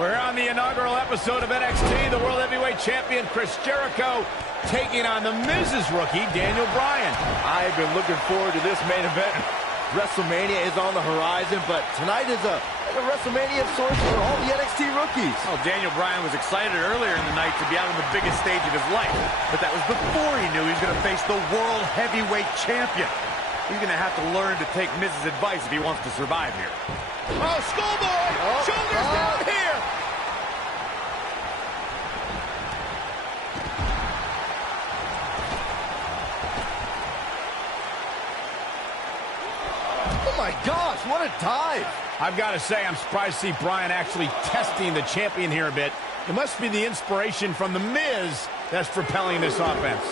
We're on the inaugural episode of NXT. The World Heavyweight Champion Chris Jericho taking on the Miz's rookie, Daniel Bryan. I've been looking forward to this main event. WrestleMania is on the horizon, but tonight is a WrestleMania of sorts for all the NXT rookies. Oh, Daniel Bryan was excited earlier in the night to be out on the biggest stage of his life, but that was before he knew he was going to face the World Heavyweight Champion. He's going to have to learn to take Miz's advice if he wants to survive here. Oh, Schoolboy! Shoulders down here! Oh my gosh, what a dive! I've got to say, I'm surprised to see Bryan actually testing the champion here a bit. It must be the inspiration from The Miz that's propelling this offense.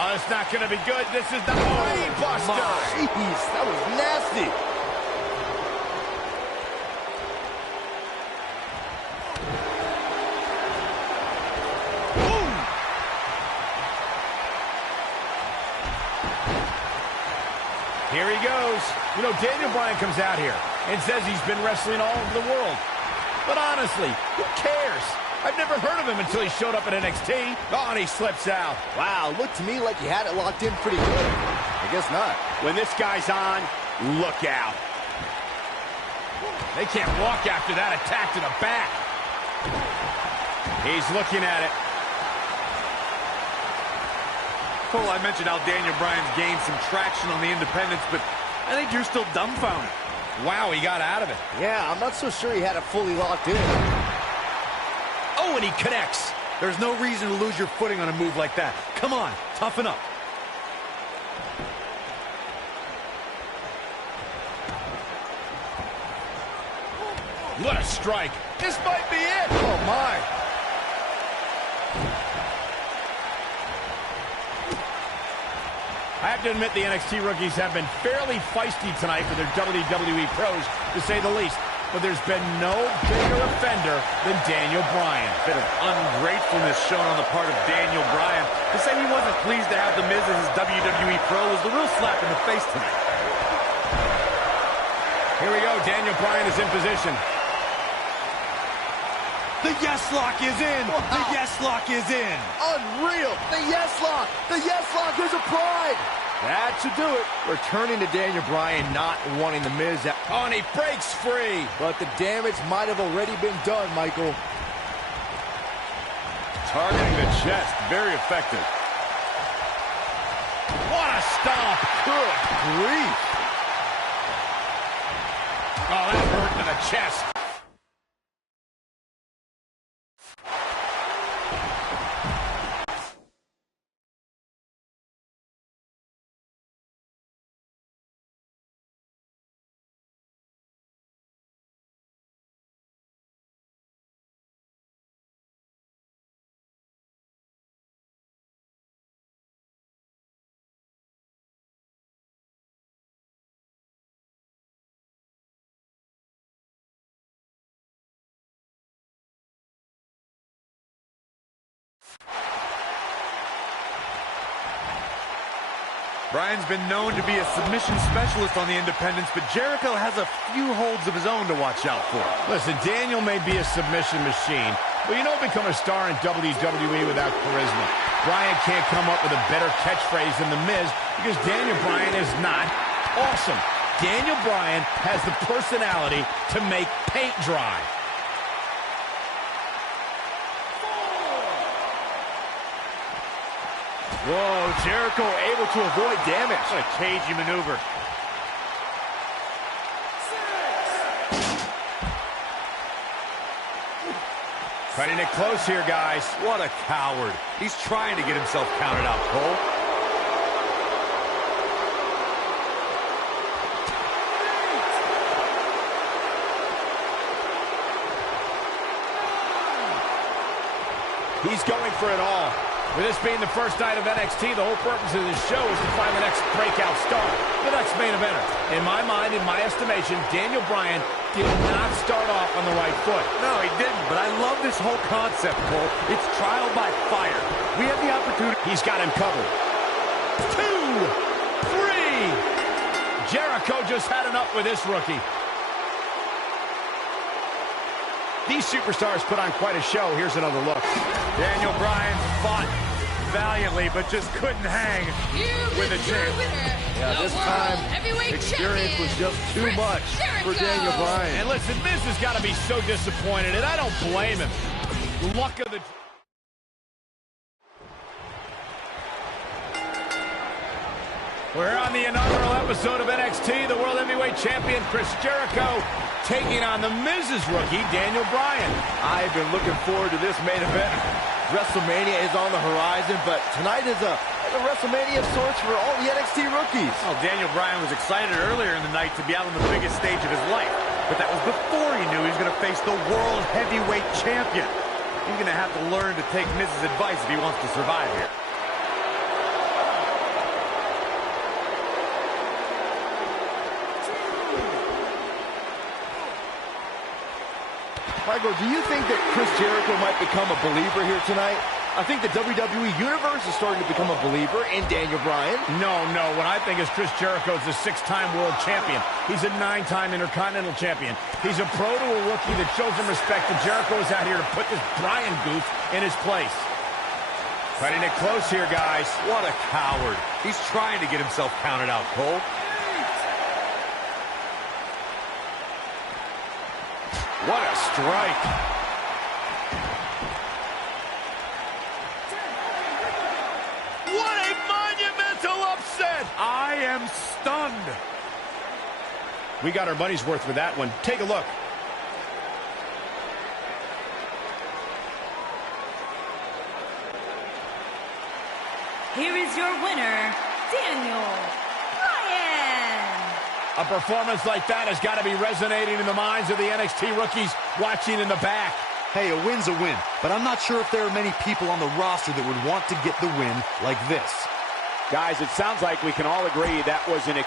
Oh, it's not going to be good. This is the brain buster. Jeez, that was nasty. Boom. Here he goes. You know, Daniel Bryan comes out here and says he's been wrestling all over the world. But honestly, who cares? I've never heard of him until he showed up at NXT. Oh, and he slips out. Wow, looked to me like he had it locked in pretty good. I guess not. When this guy's on, look out. They can't walk after that attack to the back. He's looking at it. Cole, I mentioned how Daniel Bryan's gained some traction on the independents, but I think you're still dumbfounded. Wow, he got out of it. Yeah, I'm not so sure he had it fully locked in. Oh, and he connects. There's no reason to lose your footing on a move like that. Come on, toughen up. What a strike. This might be it. Oh, my. I have to admit the NXT rookies have been fairly feisty tonight for their WWE pros, to say the least. But there's been no bigger offender than Daniel Bryan. A bit of ungratefulness shown on the part of Daniel Bryan. To say he wasn't pleased to have The Miz as his WWE pro was the real slap in the face tonight. Here we go. Daniel Bryan is in position. The yes lock is in. Wow. The yes lock is in. Unreal. The yes lock. The yes lock is a pride. That should do it. Returning to Daniel Bryan, not wanting The Miz out. Oh, and he breaks free. But the damage might have already been done, Michael. Targeting the chest. Very effective. What a stomp. Good grief. Oh, that hurt to the chest. Bryan's been known to be a submission specialist on the independents, but Jericho has a few holds of his own to watch out for. Listen, Daniel may be a submission machine, but you don't become a star in WWE without charisma. Bryan can't come up with a better catchphrase than The Miz because Daniel Bryan is not awesome. Daniel Bryan has the personality to make paint dry. Whoa, Jericho able to avoid damage. What a cagey maneuver. Cutting it close here, guys. What a coward. He's trying to get himself counted out, Cole. He's going for it all. With this being the first night of NXT, the whole purpose of this show is to find the next breakout star, the next main eventer. In my mind, in my estimation, Daniel Bryan did not start off on the right foot. No, he didn't, but I love this whole concept, Cole. It's trial by fire. We have the opportunity. He's got him covered. 2, 3. Jericho just had enough with this rookie. These superstars put on quite a show. Here's another look. Daniel Bryan fought valiantly, but just couldn't hang with a champ. Yeah, this time, experience was just too much for Daniel Bryan. And listen, Miz has got to be so disappointed, and I don't blame him. Luck of the... We're on the inaugural episode of NXT. The World Heavyweight Champion, Chris Jericho, taking on the Miz's rookie, Daniel Bryan. I've been looking forward to this main event. WrestleMania is on the horizon, but tonight is a WrestleMania of sorts for all the NXT rookies. Well, Daniel Bryan was excited earlier in the night to be out on the biggest stage of his life, but that was before he knew he was going to face the World Heavyweight Champion. He's going to have to learn to take Miz's advice if he wants to survive here. Michael, do you think that Chris Jericho might become a believer here tonight? I think the WWE Universe is starting to become a believer in Daniel Bryan. No. What I think is Chris Jericho is a 6-time world champion. He's a 9-time Intercontinental champion. He's a pro to a rookie that shows him respect, and Jericho is out here to put this Bryan goof in his place. Cutting it close here, guys. What a coward. He's trying to get himself counted out, Cole. What a strike. What a monumental upset. I am stunned. We got our money's worth with that one. Take a look. Here is your winner, Daniel Bryan. A performance like that has got to be resonating in the minds of the NXT rookies watching in the back. Hey, a win's a win, but I'm not sure if there are many people on the roster that would want to get the win like this. Guys, it sounds like we can all agree that was an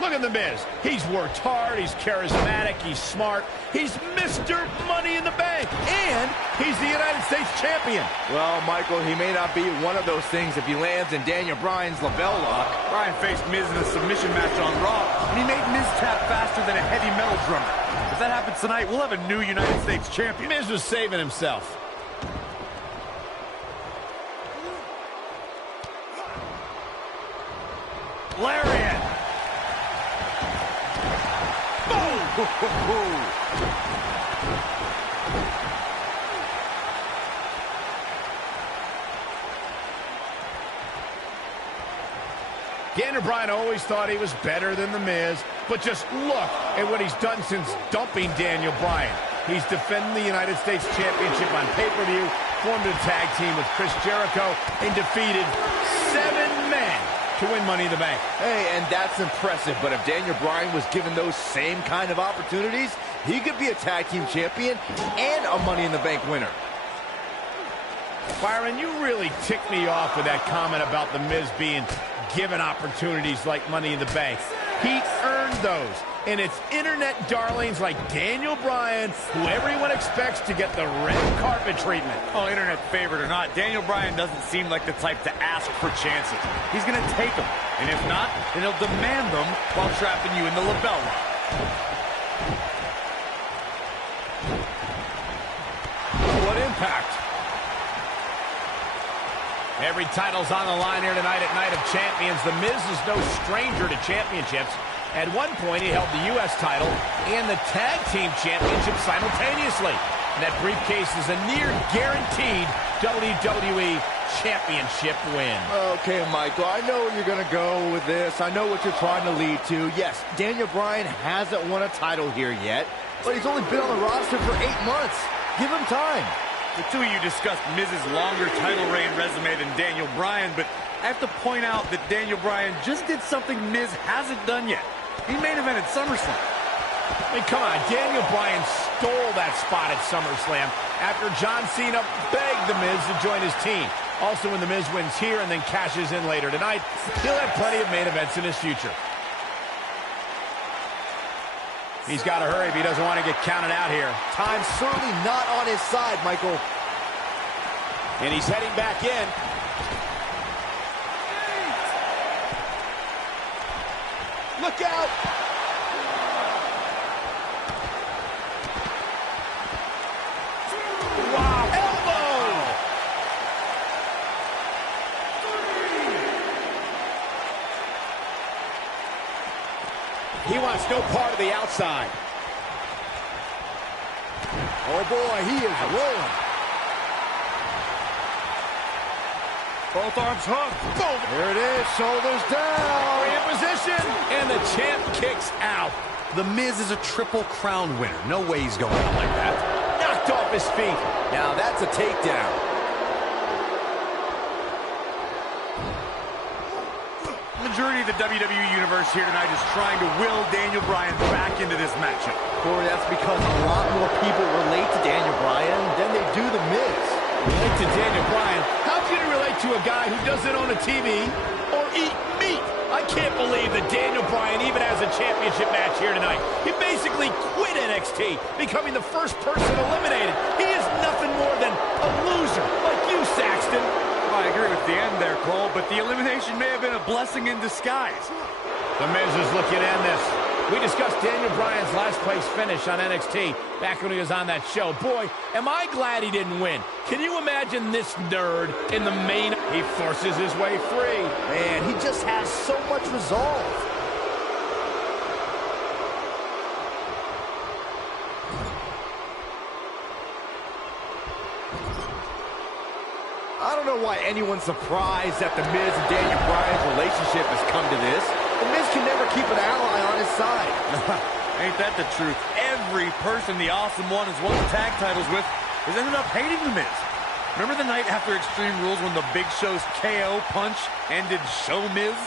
Look at the Miz. He's worked hard, he's charismatic, he's smart, he's Mr. Money in the Bank, and he's the United States champion. Well, Michael, he may not be one of those things if he lands in Daniel Bryan's label lock. Bryan faced Miz in a submission match on Raw, and he made Miz tap faster than a heavy metal drummer. If that happens tonight, we'll have a new United States champion. Miz was saving himself. Lariat! Daniel Bryan always thought he was better than The Miz, but just look at what he's done since dumping Daniel Bryan. He's defending the United States Championship on pay-per-view, formed a tag team with Chris Jericho, and defeated 7 men to win Money in the Bank. Hey, and that's impressive, but if Daniel Bryan was given those same kind of opportunities, he could be a tag team champion and a Money in the Bank winner. Byron, you really ticked me off with that comment about The Miz being given opportunities like Money in the Bank. He earned those, and it's internet darlings like Daniel Bryan who everyone expects to get the red carpet treatment. Oh, internet favorite or not, Daniel Bryan doesn't seem like the type to ask for chances. He's going to take them, and if not, then he'll demand them while trapping you in the label lock. What impact! Every title's on the line here tonight at Night of Champions. The Miz is no stranger to championships. At one point, he held the U.S. title and the Tag Team Championship simultaneously. And that briefcase is a near-guaranteed WWE Championship win. Okay, Michael, I know where you're going to go with this. I know what you're trying to lead to. Yes, Daniel Bryan hasn't won a title here yet, but he's only been on the roster for 8 months. Give him time. The two of you discussed Miz's longer title reign resume than Daniel Bryan, but I have to point out that Daniel Bryan just did something Miz hasn't done yet. He main evented SummerSlam. I mean, come on, Daniel Bryan stole that spot at SummerSlam after John Cena begged The Miz to join his team. Also, when The Miz wins here and then cashes in later tonight, he'll have plenty of main events in his future. He's got to hurry if he doesn't want to get counted out here. Time's certainly not on his side, Michael. And he's heading back in. Look out! Wow, elbow! He wants no part of the outside. Oh boy, he is rolling. Both arms hooked. Boom. Here it is, shoulders down. In position, and the champ kicks out. The Miz is a Triple Crown winner. No way he's going out like that. Knocked off his feet. Now that's a takedown. The majority of the WWE Universe here tonight is trying to will Daniel Bryan back into this matchup. Corey, that's because a lot more people relate to Daniel Bryan than they do The Miz. Relate to Daniel Bryan? How can you relate to a guy who doesn't own a TV or eat meat? I can't believe that Daniel Bryan even has a championship match here tonight. He basically quit NXT, becoming the first person eliminated. He is nothing more than a loser, like you, Saxton. Well, I agree with the end there, Cole, but the elimination may have been a blessing in disguise. The Miz is looking to end this. We discussed Daniel Bryan's last place finish on NXT back when he was on that show. Boy, am I glad he didn't win. Can you imagine this nerd in the main? He forces his way free. Man, he just has so much resolve. I don't know why anyone's surprised that The Miz and Daniel Bryan's relationship has come to this. The Miz can never keep an ally on his side. Ain't that the truth? Every person the Awesome One has won the tag titles with has ended up hating The Miz. Remember the night after Extreme Rules when the Big Show's KO punch ended Show Miz?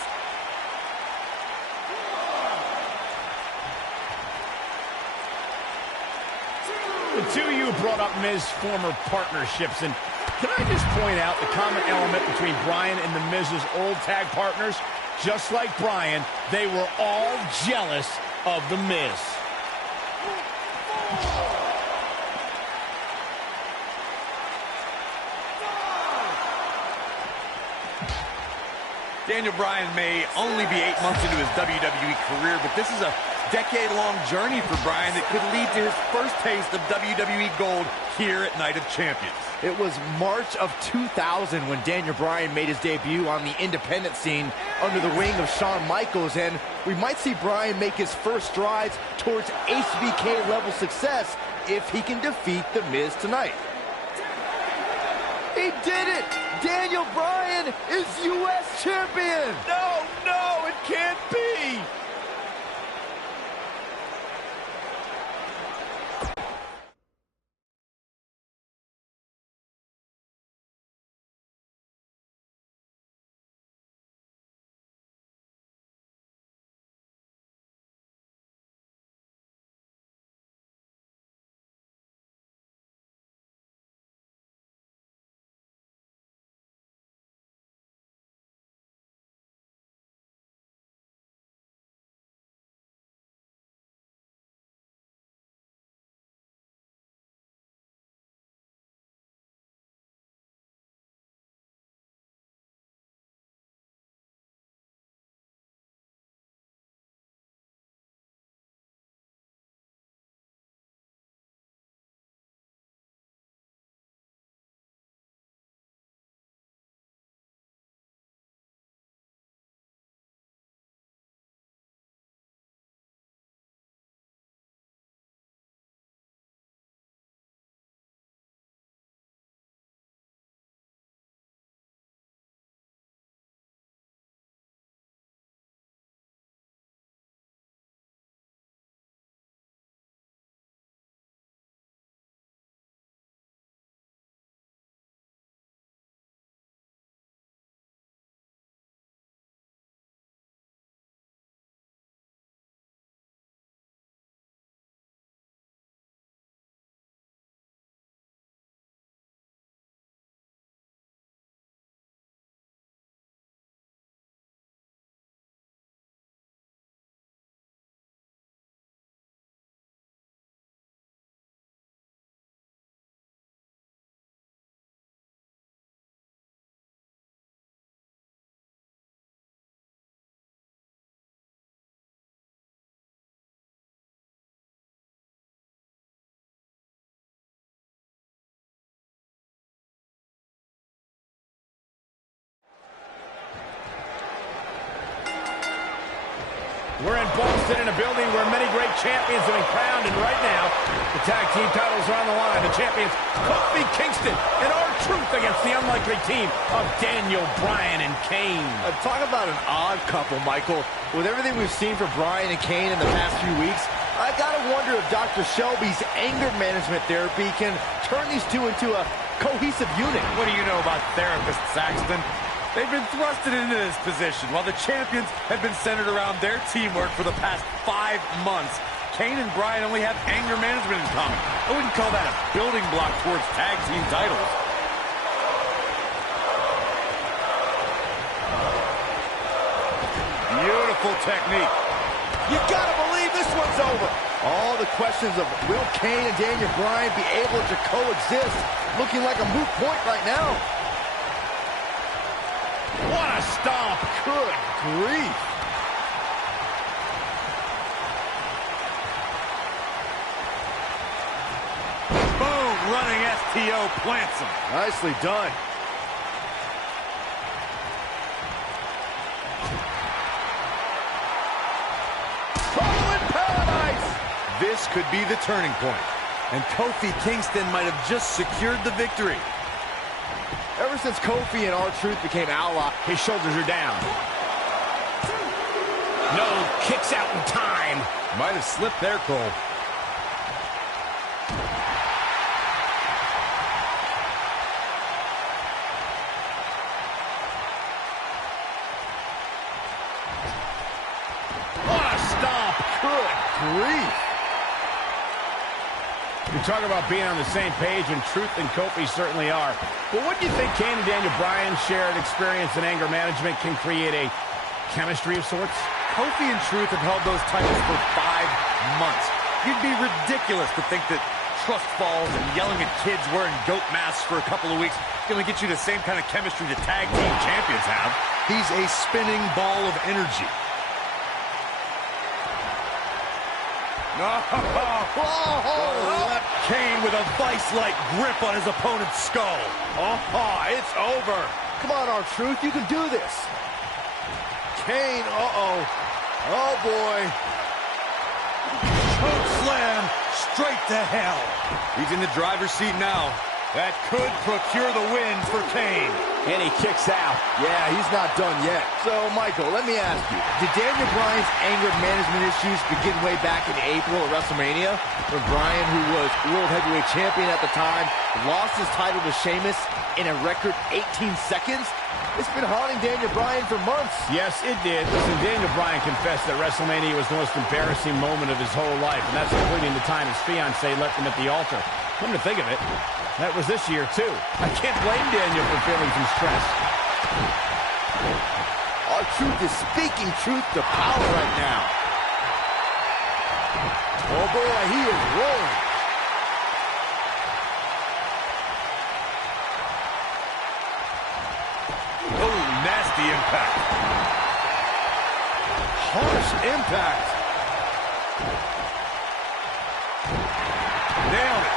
The two of you brought up Miz's former partnerships, and can I just point out the common element between Bryan and The Miz's old tag partners? Just like Bryan, they were all jealous of The Miz. Daniel Bryan may only be 8 months into his WWE career, but this is a decade-long journey for Bryan that could lead to his first taste of WWE gold here at Night of Champions. It was March of 2000 when Daniel Bryan made his debut on the independent scene under the wing of Shawn Michaels, and we might see Bryan make his first strides towards HBK-level success if he can defeat The Miz tonight. He did it! Daniel Bryan is U.S. champion! No, no, it can't be! We're in Boston, in a building where many great champions have been crowned, and right now, the tag team titles are on the line. The champions, Kofi Kingston and R-Truth against the unlikely team of Daniel Bryan and Kane. Talk about an odd couple, Michael. With everything we've seen from Bryan and Kane in the past few weeks, I gotta wonder if Dr. Shelby's anger management therapy can turn these two into a cohesive unit. What do you know about therapists, Saxton? They've been thrusted into this position while the champions have been centered around their teamwork for the past 5 months. Kane and Bryan only have anger management in common. I wouldn't call that a building block towards tag team titles. Beautiful technique. You gotta believe this one's over. All the questions of will Kane and Daniel Bryan be able to coexist looking like a moot point right now. What a stomp! Good grief. Boom! Running STO plants him. Nicely done. Trouble in paradise! This could be the turning point, and Kofi Kingston might have just secured the victory. Ever since Kofi and R-Truth became outlaw, His shoulders are down. No, kicks out in time. Might have slipped there, Cole. What a stomp! good grief. You talk about being on the same page, and Truth and Kofi certainly are. But what do you think Kane and Daniel Bryan's shared experience in anger management can create a chemistry of sorts? Kofi and Truth have held those titles for 5 months. It'd be ridiculous to think that trust falls and yelling at kids wearing goat masks for a couple of weeks is going to get you the same kind of chemistry the tag team champions have. He's a spinning ball of energy. Left Kane with a vice-like grip on his opponent's skull. It's over. Come on, R-Truth, you can do this. Kane, oh boy. Choke slam straight to hell. He's in the driver's seat now. That could procure the win for Kane. And he kicks out. Yeah, he's not done yet. So, Michael, let me ask you, did Daniel Bryan's anger management issues begin way back in April at WrestleMania, when Bryan, who was World Heavyweight Champion at the time, lost his title to Sheamus in a record 18 seconds? It's been haunting Daniel Bryan for months. Yes, it did. Listen, Daniel Bryan confessed that WrestleMania was the most embarrassing moment of his whole life, and that's including the time his fiancée left him at the altar. Come to think of it, that was this year, too. I can't blame Daniel for feeling some stress. R-Truth is speaking truth to power right now. Oh, boy, he is rolling. Oh, nasty impact. Harsh impact. Nailed it.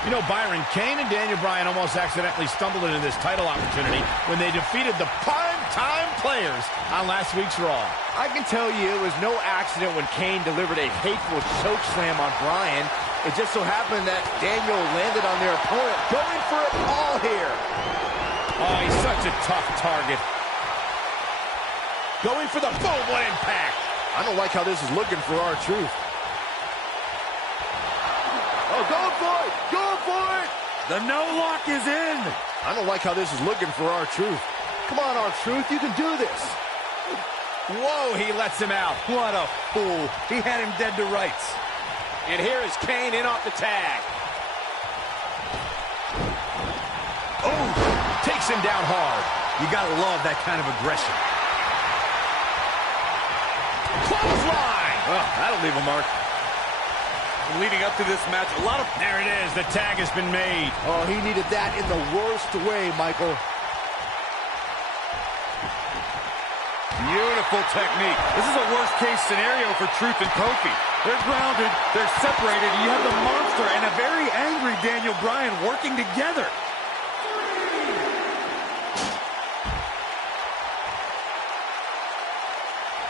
You know, Byron, Kane and Daniel Bryan almost accidentally stumbled into this title opportunity when they defeated the prime-time players on last week's Raw. I can tell you it was no accident when Kane delivered a hateful chokeslam on Bryan. It just so happened that Daniel landed on their opponent, going for it all here. Oh, he's such a tough target. Going for the boom, what impact! I don't like how this is looking for R-Truth. Oh, going for it! Going for it! The no lock is in. I don't like how this is looking for R-Truth. Come on, R-Truth, you can do this. Whoa, he lets him out. What a fool. He had him dead to rights. And here is Kane in off the tag. Oh, takes him down hard. You gotta love that kind of aggression. Clothesline! Oh, that'll leave a mark. Leading up to this match, a lot of... There it is, the tag has been made. Oh, he needed that in the worst way, Michael. Beautiful technique. This is a worst-case scenario for Truth and Kofi. They're grounded, they're separated, and you have the monster and a very angry Daniel Bryan working together.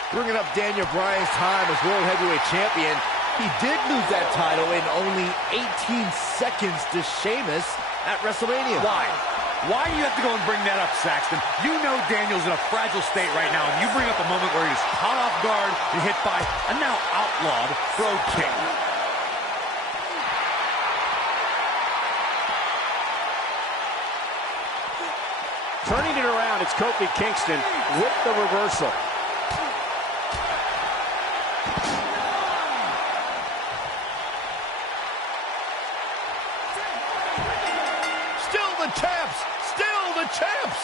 Bringing up Daniel Bryan's time as World Heavyweight Champion, he did lose that title in only 18 seconds to Sheamus at WrestleMania. Why? Why do you have to go and bring that up, Saxton? You know Daniel's in a fragile state right now, and you bring up a moment where he's caught off guard and hit by a now outlawed Brogue Kick. Turning it around, it's Kofi Kingston with the reversal. Still the champs! Still the champs!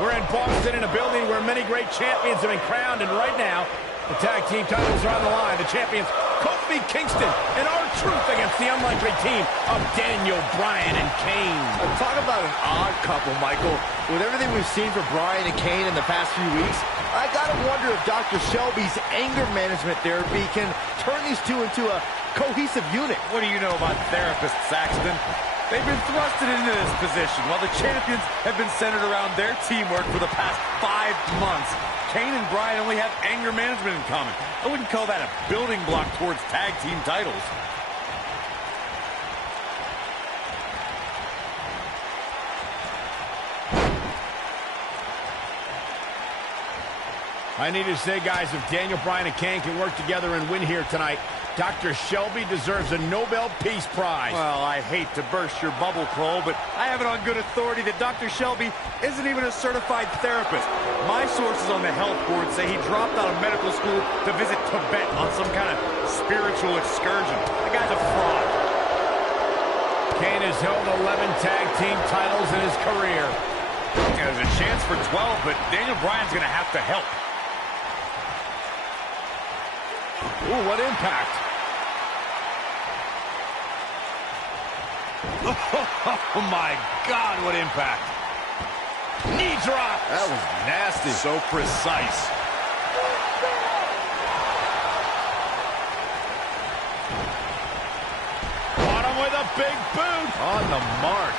We're in Boston in a building where many great champions have been crowned, and right now, the tag team titles are on the line. The champions, Kofi Kingston and R-Truth against the unlikely team of Daniel Bryan and Kane. Talk about an odd couple, Michael. With everything we've seen from Bryan and Kane in the past few weeks, I gotta wonder if Dr. Shelby's anger management therapy can turn these two into a cohesive unit. What do you know about therapists, Saxton? They've been thrusted into this position while the champions have been centered around their teamwork for the past 5 months. Kane and Bryan only have anger management in common. I wouldn't call that a building block towards tag team titles. I need to say, guys, if Daniel Bryan and Kane can work together and win here tonight, Dr. Shelby deserves a Nobel Peace Prize. Well, I hate to burst your bubble, Cole, but I have it on good authority that Dr. Shelby isn't even a certified therapist. My sources on the health board say he dropped out of medical school to visit Tibet on some kind of spiritual excursion. The guy's a fraud. Kane has held 11 tag team titles in his career. There's a chance for 12, but Daniel Bryan's going to have to help. Ooh, what impact. Oh, my God, what impact. Knee drop. That was nasty. So precise. Caught him with a big boot. On the mark.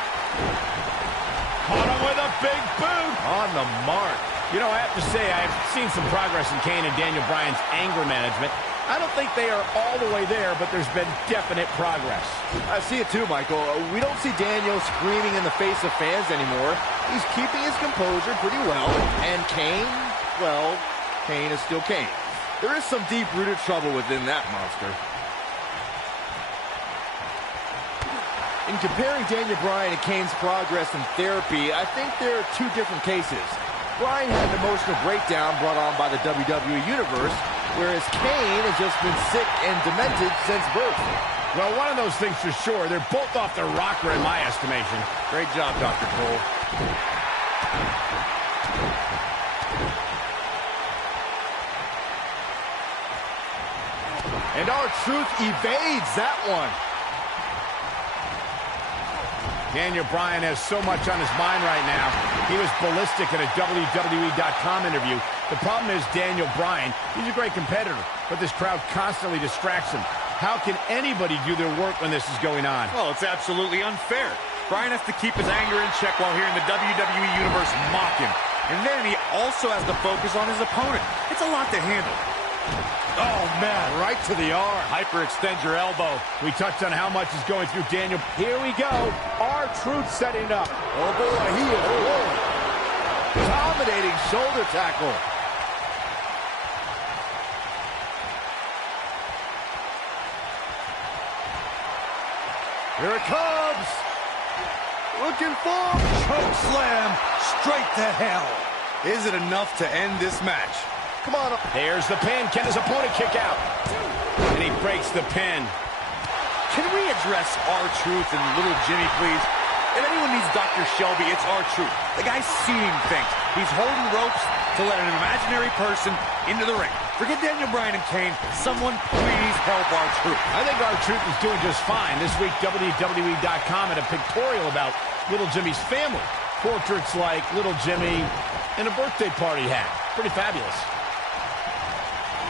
Caught him with a big boot. On the mark. You know, I have to say, I've seen some progress in Kane and Daniel Bryan's anger management. I don't think they are all the way there, but there's been definite progress. I see it too, Michael. We don't see Daniel screaming in the face of fans anymore. He's keeping his composure pretty well. And Kane, well, Kane is still Kane. There is some deep-rooted trouble within that monster. In comparing Daniel Bryan and Kane's progress in therapy, I think there are two different cases. Bryan had an emotional breakdown brought on by the WWE Universe, whereas Kane has just been sick and demented since birth. Well, one of those things for sure. They're both off their rocker in my estimation. Great job, Dr. Cole. And R-Truth evades that one. Daniel Bryan has so much on his mind right now. He was ballistic in a WWE.com interview. The problem is Daniel Bryan, he's a great competitor, but this crowd constantly distracts him. How can anybody do their work when this is going on? Well, it's absolutely unfair. Bryan has to keep his anger in check while hearing the WWE Universe mock him. And then he also has to focus on his opponent. It's a lot to handle. Oh, man, right to the arm. Hyperextend your elbow. We touched on how much is going through Daniel. Here we go. R-Truth setting it up. Oh, boy, he is rolling. Dominating shoulder tackle. Here it comes. Looking for Choke slam straight to hell. Is it enough to end this match? Come on. There's the pin. Can his opponent kick out? And he breaks the pin. Can we address R-Truth and Little Jimmy, please? If anyone needs Dr. Shelby, it's R-Truth. The guy's seeing things. He's holding ropes to let an imaginary person into the ring. Forget Daniel Bryan and Kane. Someone please help R-Truth. I think R-Truth is doing just fine. This week, WWE.com had a pictorial about Little Jimmy's family. Portraits like Little Jimmy and a birthday party hat. Pretty fabulous.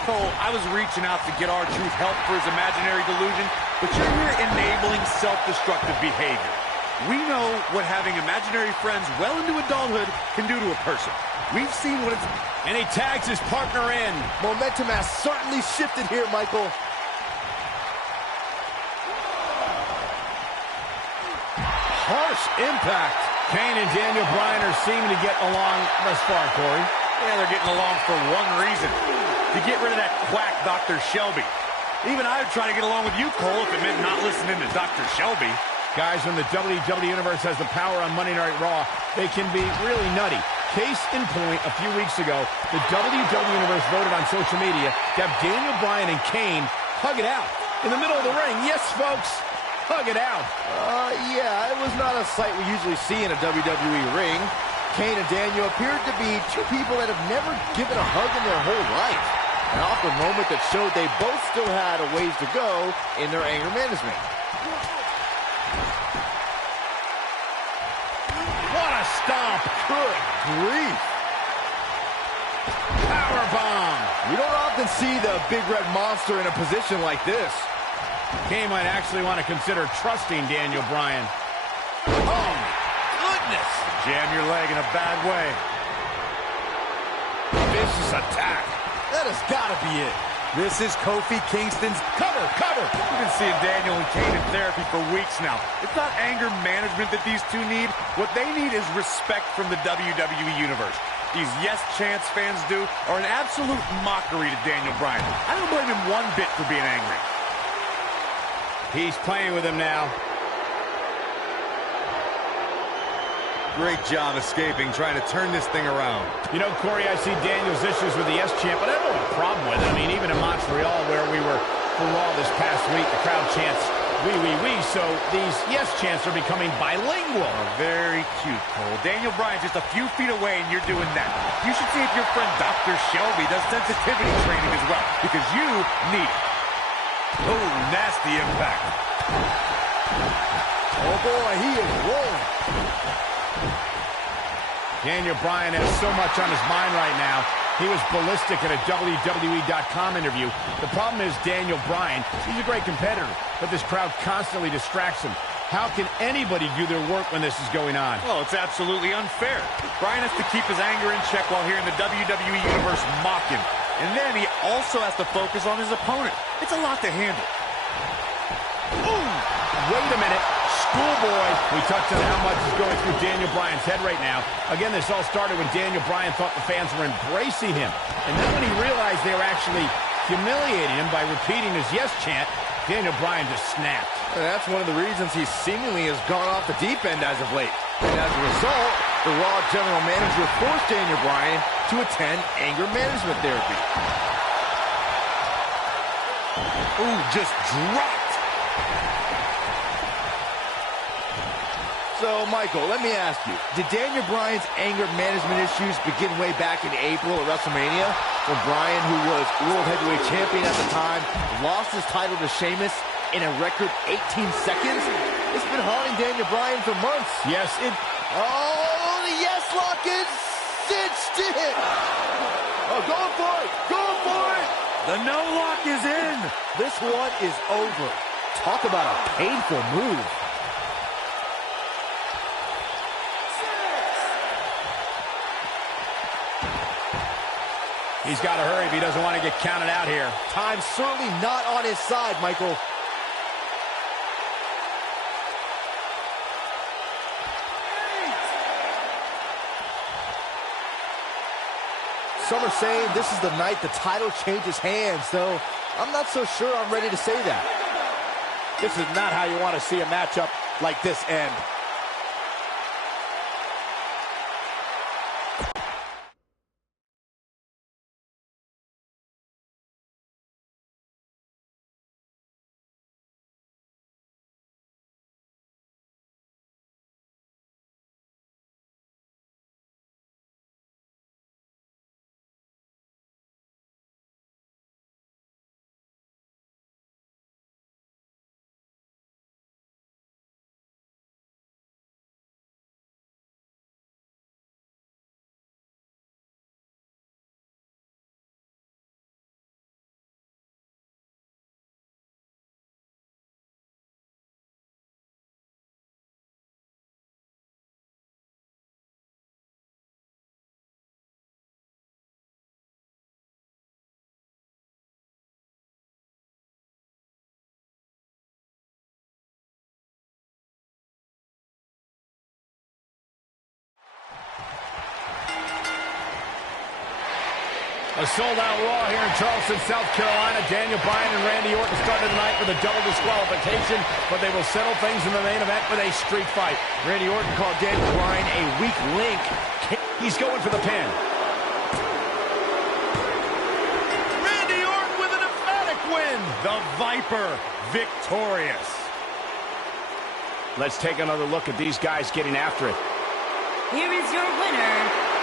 Cole, I was reaching out to get R-Truth help for his imaginary delusion, but you're here enabling self-destructive behavior. We know what having imaginary friends well into adulthood can do to a person. We've seen what it's... And he tags his partner in. Momentum has certainly shifted here, Michael. Harsh impact. Kane and Daniel Bryan are seeming to get along thus far, Corey. Yeah, they're getting along for one reason. To get rid of that quack, Dr. Shelby. Even I would try to get along with you, Cole, if it meant not listening to Dr. Shelby. Guys, when the WWE Universe has the power on Monday Night Raw, they can be really nutty. Case in point, a few weeks ago, the WWE Universe voted on social media to have Daniel Bryan and Kane hug it out in the middle of the ring. Yes, folks, hug it out. Yeah, it was not a sight we usually see in a WWE ring. Kane and Daniel appeared to be two people that have never given a hug in their whole life. An awkward moment that showed they both still had a ways to go in their anger management. What a stomp. Good grief. Powerbomb. We don't often see the big red monster in a position like this. Kane might actually want to consider trusting Daniel Bryan. Oh, goodness. Jam your leg in a bad way. Vicious attack. That has got to be it. This is Kofi Kingston's Cover. We've been seeing Daniel and Kane in therapy for weeks now. It's not anger management that these two need. What they need is respect from the WWE Universe. These yes chants fans do are an absolute mockery to Daniel Bryan. I don't blame him one bit for being angry. He's playing with him now. great job escaping, trying to turn this thing around. You know, Corey, I see Daniel's issues with the yes chant, but I don't have a problem with it. I mean, even in Montreal, where we were for Raw this past week, the crowd chants, "We, we, we." So these yes chants are becoming bilingual. Oh, very cute, Cole. Daniel Bryan's just a few feet away, and you're doing that. You should see if your friend Dr. Shelby does sensitivity training as well, because you need it. Oh, nasty impact. Oh, boy, he is rolling. Daniel Bryan has so much on his mind right now. He was ballistic in a WWE.com interview. The problem is Daniel Bryan, he's a great competitor, but this crowd constantly distracts him. How can anybody do their work when this is going on? Well, it's absolutely unfair. Bryan has to keep his anger in check while hearing the WWE Universe mock him. And then he also has to focus on his opponent. It's a lot to handle. Ooh, wait a minute. Schoolboy. We touched on how much is going through Daniel Bryan's head right now. Again, this all started when Daniel Bryan thought the fans were embracing him. And then when he realized they were actually humiliating him by repeating his yes chant, Daniel Bryan just snapped. And that's one of the reasons he seemingly has gone off the deep end as of late. And as a result, the Raw general manager forced Daniel Bryan to attend anger management therapy. Ooh, just dropped. So, Michael, let me ask you, did Daniel Bryan's anger management issues begin way back in April at WrestleMania, when Bryan, who was World Heavyweight Champion at the time, lost his title to Sheamus in a record 18 seconds? It's been haunting Daniel Bryan for months. Yes, it... Oh, the yes lock is cinched in. Oh, going for it. Going for it. The no lock is in. This one is over. Talk about a painful move. He's got to hurry if he doesn't want to get counted out here. Time's certainly not on his side, Michael. Some are saying this is the night the title changes hands, though I'm not so sure I'm ready to say that. This is not how you want to see a matchup like this end. A sold-out Raw here in Charleston, South Carolina. Daniel Bryan and Randy Orton started the night with a double disqualification, but they will settle things in the main event with a street fight. Randy Orton called Daniel Bryan a weak link. He's going for the pin. Randy Orton with an emphatic win. The Viper victorious. Let's take another look at these guys getting after it. Here is your winner.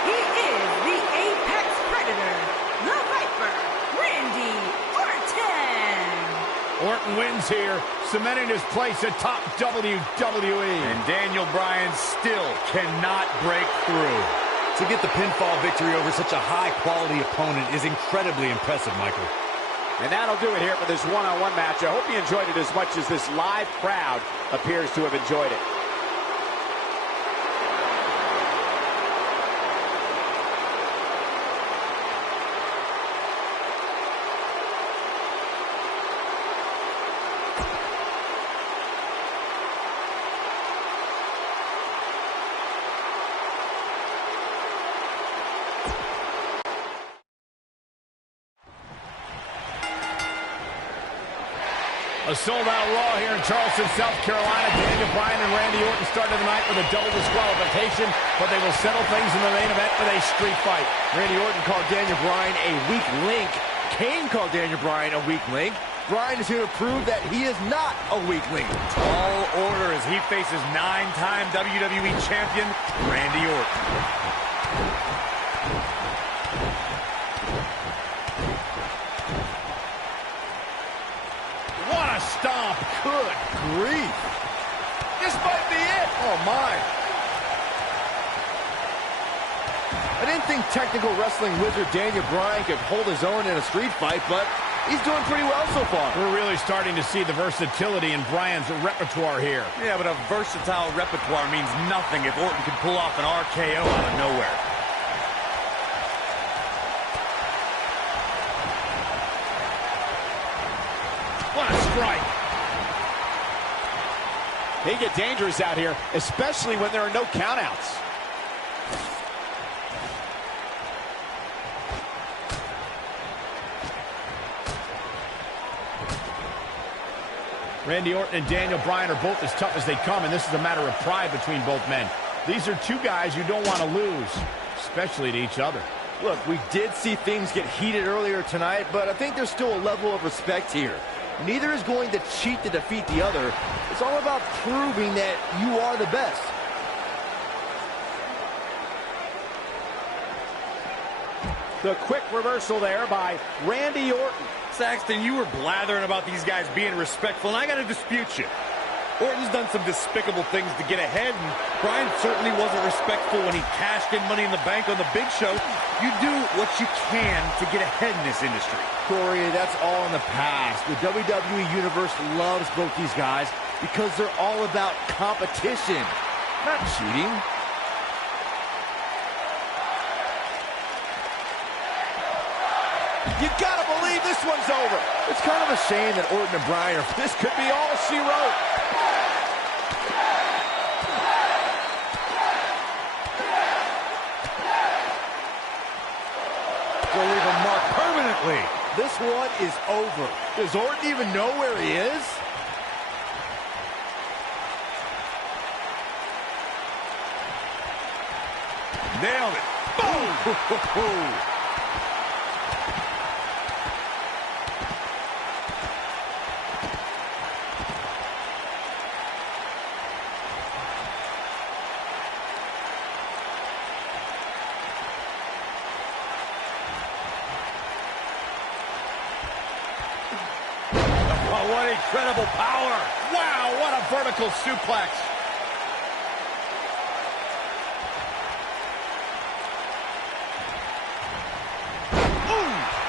He is the Apex Predator, the Viper, Randy Orton. Orton wins here, cementing his place atop WWE. And Daniel Bryan still cannot break through. To get the pinfall victory over such a high-quality opponent is incredibly impressive, Michael. And that'll do it here for this one-on-one match. I hope you enjoyed it as much as this live crowd appears to have enjoyed it. A sold-out Raw here in Charleston, South Carolina. Daniel Bryan and Randy Orton started the night with a double disqualification, but they will settle things in the main event with a street fight. Randy Orton called Daniel Bryan a weak link. Kane called Daniel Bryan a weak link. Bryan is here to prove that he is not a weak link. Tall order as he faces 9-time WWE champion Randy Orton. Stomp. Good grief. This might be it. Oh, my. I didn't think technical wrestling wizard Daniel Bryan could hold his own in a street fight, but he's doing pretty well so far. We're really starting to see the versatility in Bryan's repertoire here. Yeah, but a versatile repertoire means nothing if Orton can pull off an RKO out of nowhere. What a strike. They get dangerous out here, especially when there are no countouts. Randy Orton and Daniel Bryan are both as tough as they come, and this is a matter of pride between both men. These are two guys you don't want to lose, especially to each other. Look, we did see things get heated earlier tonight, but I think there's still a level of respect here. Neither is going to cheat to defeat the other. It's all about proving that you are the best. The quick reversal there by Randy Orton. Saxton, you were blathering about these guys being respectful, and I got to dispute you. Orton's done some despicable things to get ahead, and Bryan certainly wasn't respectful when he cashed in Money in the Bank on the Big Show. You do what you can to get ahead in this industry. Corey, that's all in the past. The WWE Universe loves both these guys because they're all about competition, not cheating. You gotta believe this one's over. It's kind of a shame that Orton and Bryan This could be all she wrote. Will leave a mark permanently. This one is over. Does Orton even know where he is? Nailed it. Boom! What incredible power! Wow, what a vertical suplex.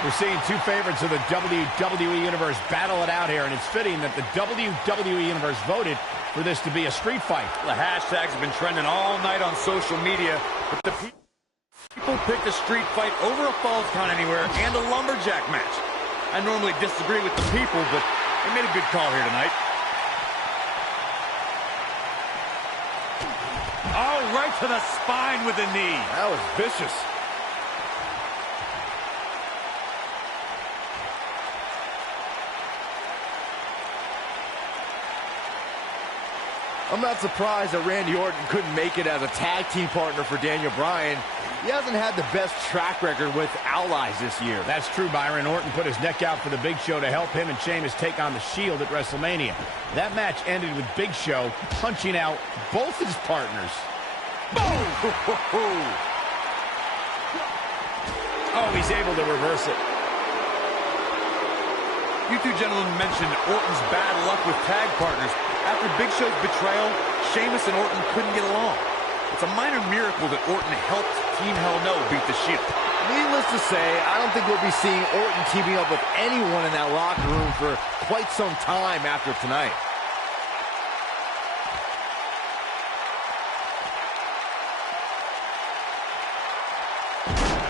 We're seeing two favorites of the WWE Universe battle it out here, and it's fitting that the WWE Universe voted for this to be a street fight. The hashtags have been trending all night on social media, but the people picked a street fight over a Falls Count Anywhere and a lumberjack match. I normally disagree with the people, but they made a good call here tonight. Oh, right to the spine with the knee. That was vicious. I'm not surprised that Randy Orton couldn't make it as a tag team partner for Daniel Bryan. He hasn't had the best track record with allies this year. That's true, Byron. Orton put his neck out for the Big Show to help him and Sheamus take on the Shield at WrestleMania. That match ended with Big Show punching out both his partners. Boom! Oh, he's able to reverse it. You two gentlemen mentioned Orton's bad luck with tag partners. After Big Show's betrayal, Sheamus and Orton couldn't get along. It's a minor miracle that Orton helped Team Hell No beat the Shield. Needless to say, I don't think we'll be seeing Orton teaming up with anyone in that locker room for quite some time after tonight.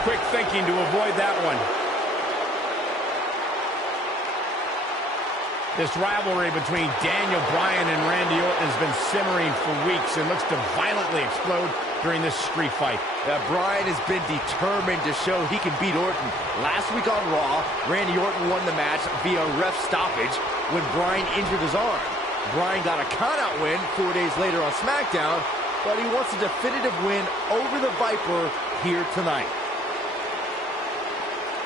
Quick thinking to avoid that one. This rivalry between Daniel Bryan and Randy Orton has been simmering for weeks and looks to violently explode during this street fight. Bryan has been determined to show he can beat Orton. Last week on Raw, Randy Orton won the match via ref stoppage when Bryan injured his arm. Bryan got a countout win 4 days later on SmackDown, but he wants a definitive win over the Viper here tonight.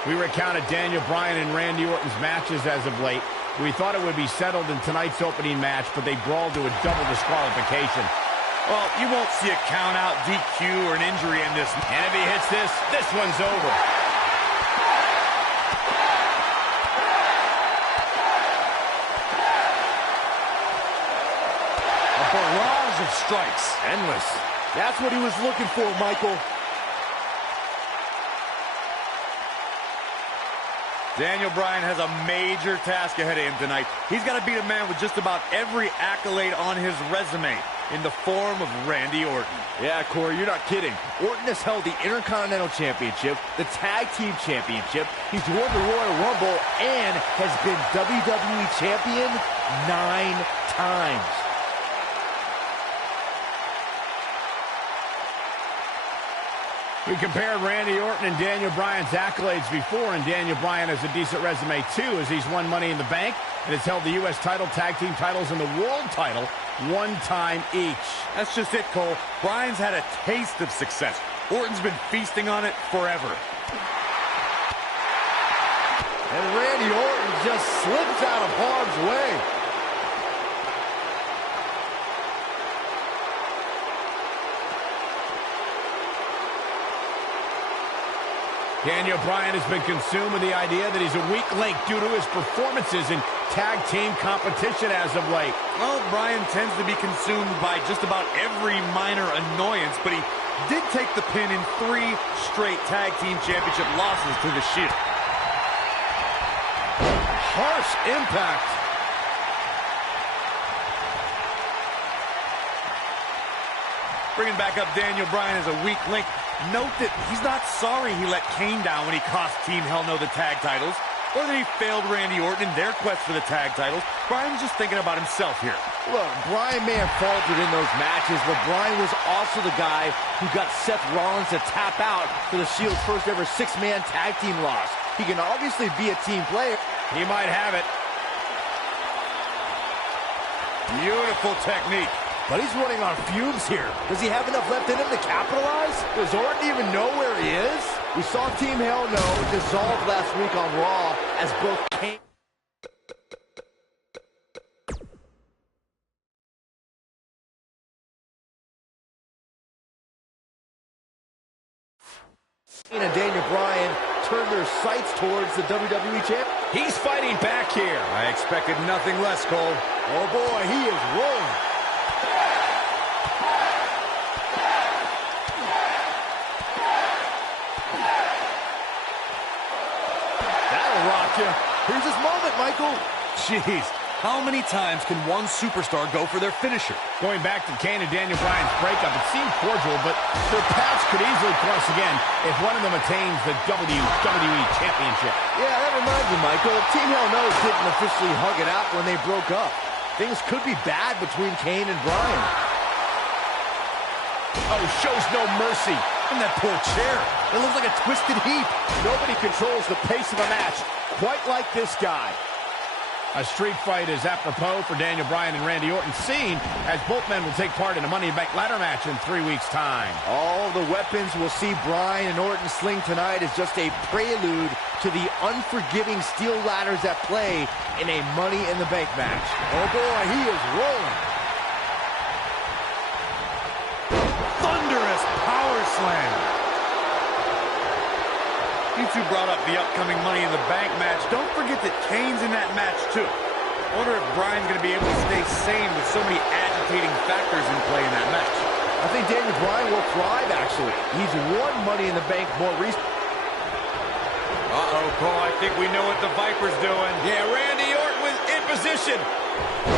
We recounted Daniel Bryan and Randy Orton's matches as of late. We thought it would be settled in tonight's opening match, but they brawled to a double disqualification. Well, you won't see a count-out, DQ, or an injury in this. And if he hits this one's over. A barrage of strikes. Endless. That's what he was looking for, Michael. Daniel Bryan has a major task ahead of him tonight. He's got to beat a man with just about every accolade on his resume in the form of Randy Orton. Yeah, Corey, you're not kidding. Orton has held the Intercontinental Championship, the Tag Team Championship, he's won the Royal Rumble, and has been WWE Champion 9 times. We compared Randy Orton and Daniel Bryan's accolades before, and Daniel Bryan has a decent resume too, as he's won Money in the Bank and has held the U.S. title, tag team titles, and the world title 1 time each. That's just it, Cole. Bryan's had a taste of success. Orton's been feasting on it forever. And Randy Orton just slips out of harm's way. Daniel Bryan has been consumed with the idea that he's a weak link due to his performances in tag team competition as of late. Well, Bryan tends to be consumed by just about every minor annoyance, but he did take the pin in 3 straight tag team championship losses to the Shield. Harsh impact. Bringing back up Daniel Bryan as a weak link. Note that he's not sorry he let Kane down when he cost Team Hell No the tag titles, or that he failed Randy Orton in their quest for the tag titles. Bryan's just thinking about himself here. Look, Bryan may have faltered in those matches, but Bryan was also the guy who got Seth Rollins to tap out for the Shield's first ever 6-man tag team loss. He can obviously be a team player. He might have it. Beautiful technique. But he's running on fumes here. Does he have enough left in him to capitalize? Does Orton even know where he is? We saw Team Hell No dissolve last week on Raw as both Kane and Daniel Bryan turned their sights towards the WWE champ. He's fighting back here. I expected nothing less, Cole. Oh boy, he is rolling. Here's his moment, Michael. Jeez, how many times can one superstar go for their finisher? Going back to Kane and Daniel Bryan's breakup, it seemed cordial, but their paths could easily cross again if one of them attains the WWE Championship. Yeah, that reminds me, Michael. Team Hell No didn't officially hug it out when they broke up. Things could be bad between Kane and Bryan. Oh, shows no mercy. And that poor chair. It looks like a twisted heap. Nobody controls the pace of a match quite like this guy. A street fight is apropos for Daniel Bryan and Randy Orton, seen as both men will take part in a Money in the Bank ladder match in 3 weeks' time. All the weapons we'll see Bryan and Orton sling tonight is just a prelude to the unforgiving steel ladders at play in a Money in the Bank match. Oh boy, he is rolling. Thunderous power slam. You two brought up the upcoming Money in the Bank match. Don't forget that Kane's in that match, too. I wonder if Bryan's going to be able to stay sane with so many agitating factors in play in that match. I think Daniel Bryan will thrive, actually. He's won Money in the Bank more recently. Uh-oh, Cole, I think we know what the Viper's doing. Yeah, Randy Orton was in position.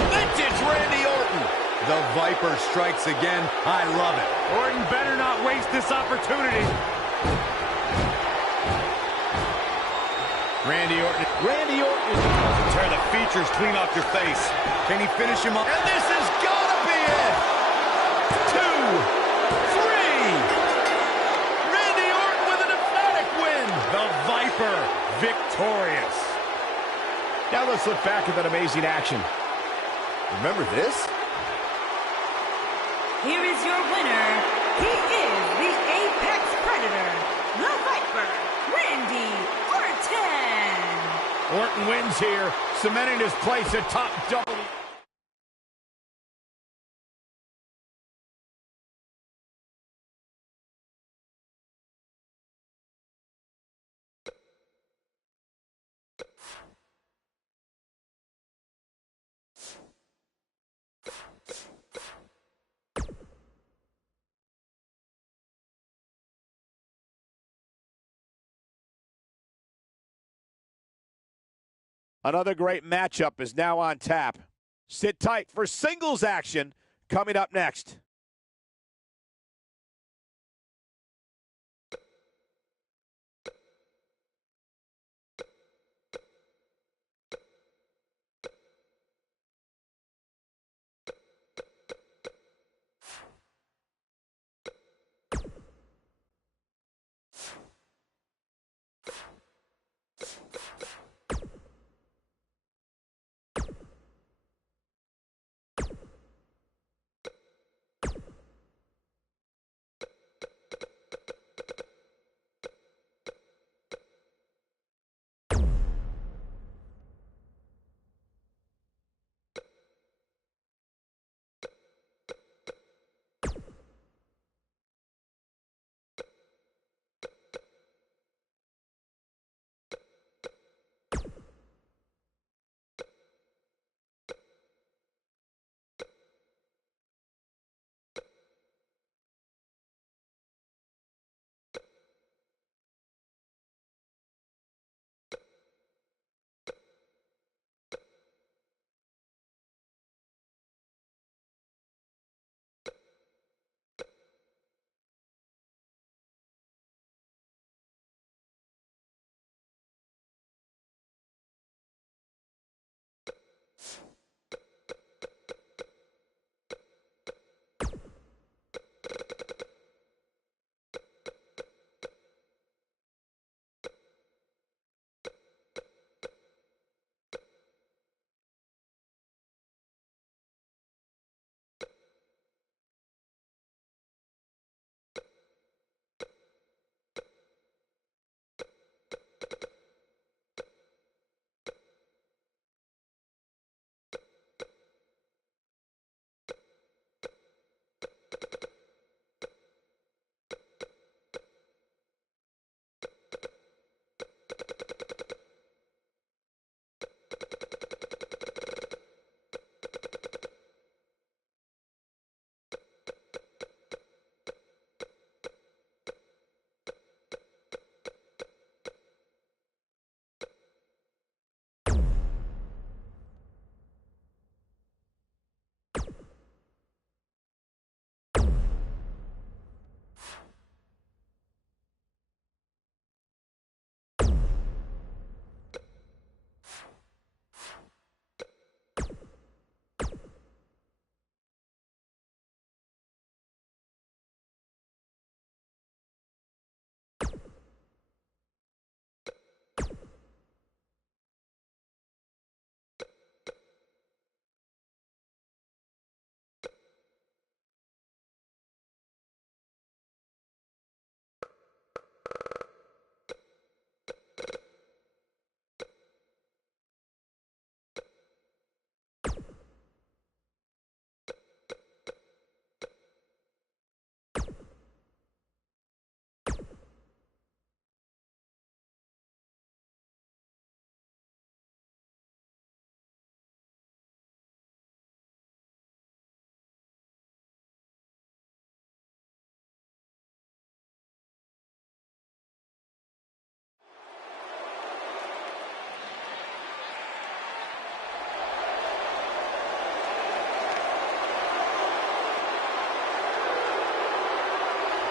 Vintage Randy Orton. The Viper strikes again. I love it. Orton better not waste this opportunity. Randy Orton Doesn't tear the features clean off your face. Can he finish him off? and this is gonna be it. 2, 3. Randy Orton with an emphatic win. The Viper victorious. Now let's look back at that amazing action. Remember this? Here is your winner. He is the Apex Predator, the Viper, Randy Orton. Orton wins here, cementing his place atop WWE. Another great matchup is now on tap. Sit tight for singles action coming up next.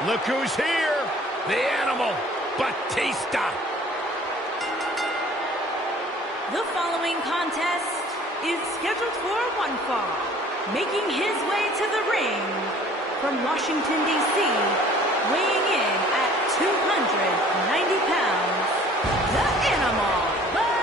Look who's here, the Animal, Batista. The following contest is scheduled for one fall. Making his way to the ring from Washington, D.C., weighing in at 290 pounds, the Animal, Batista.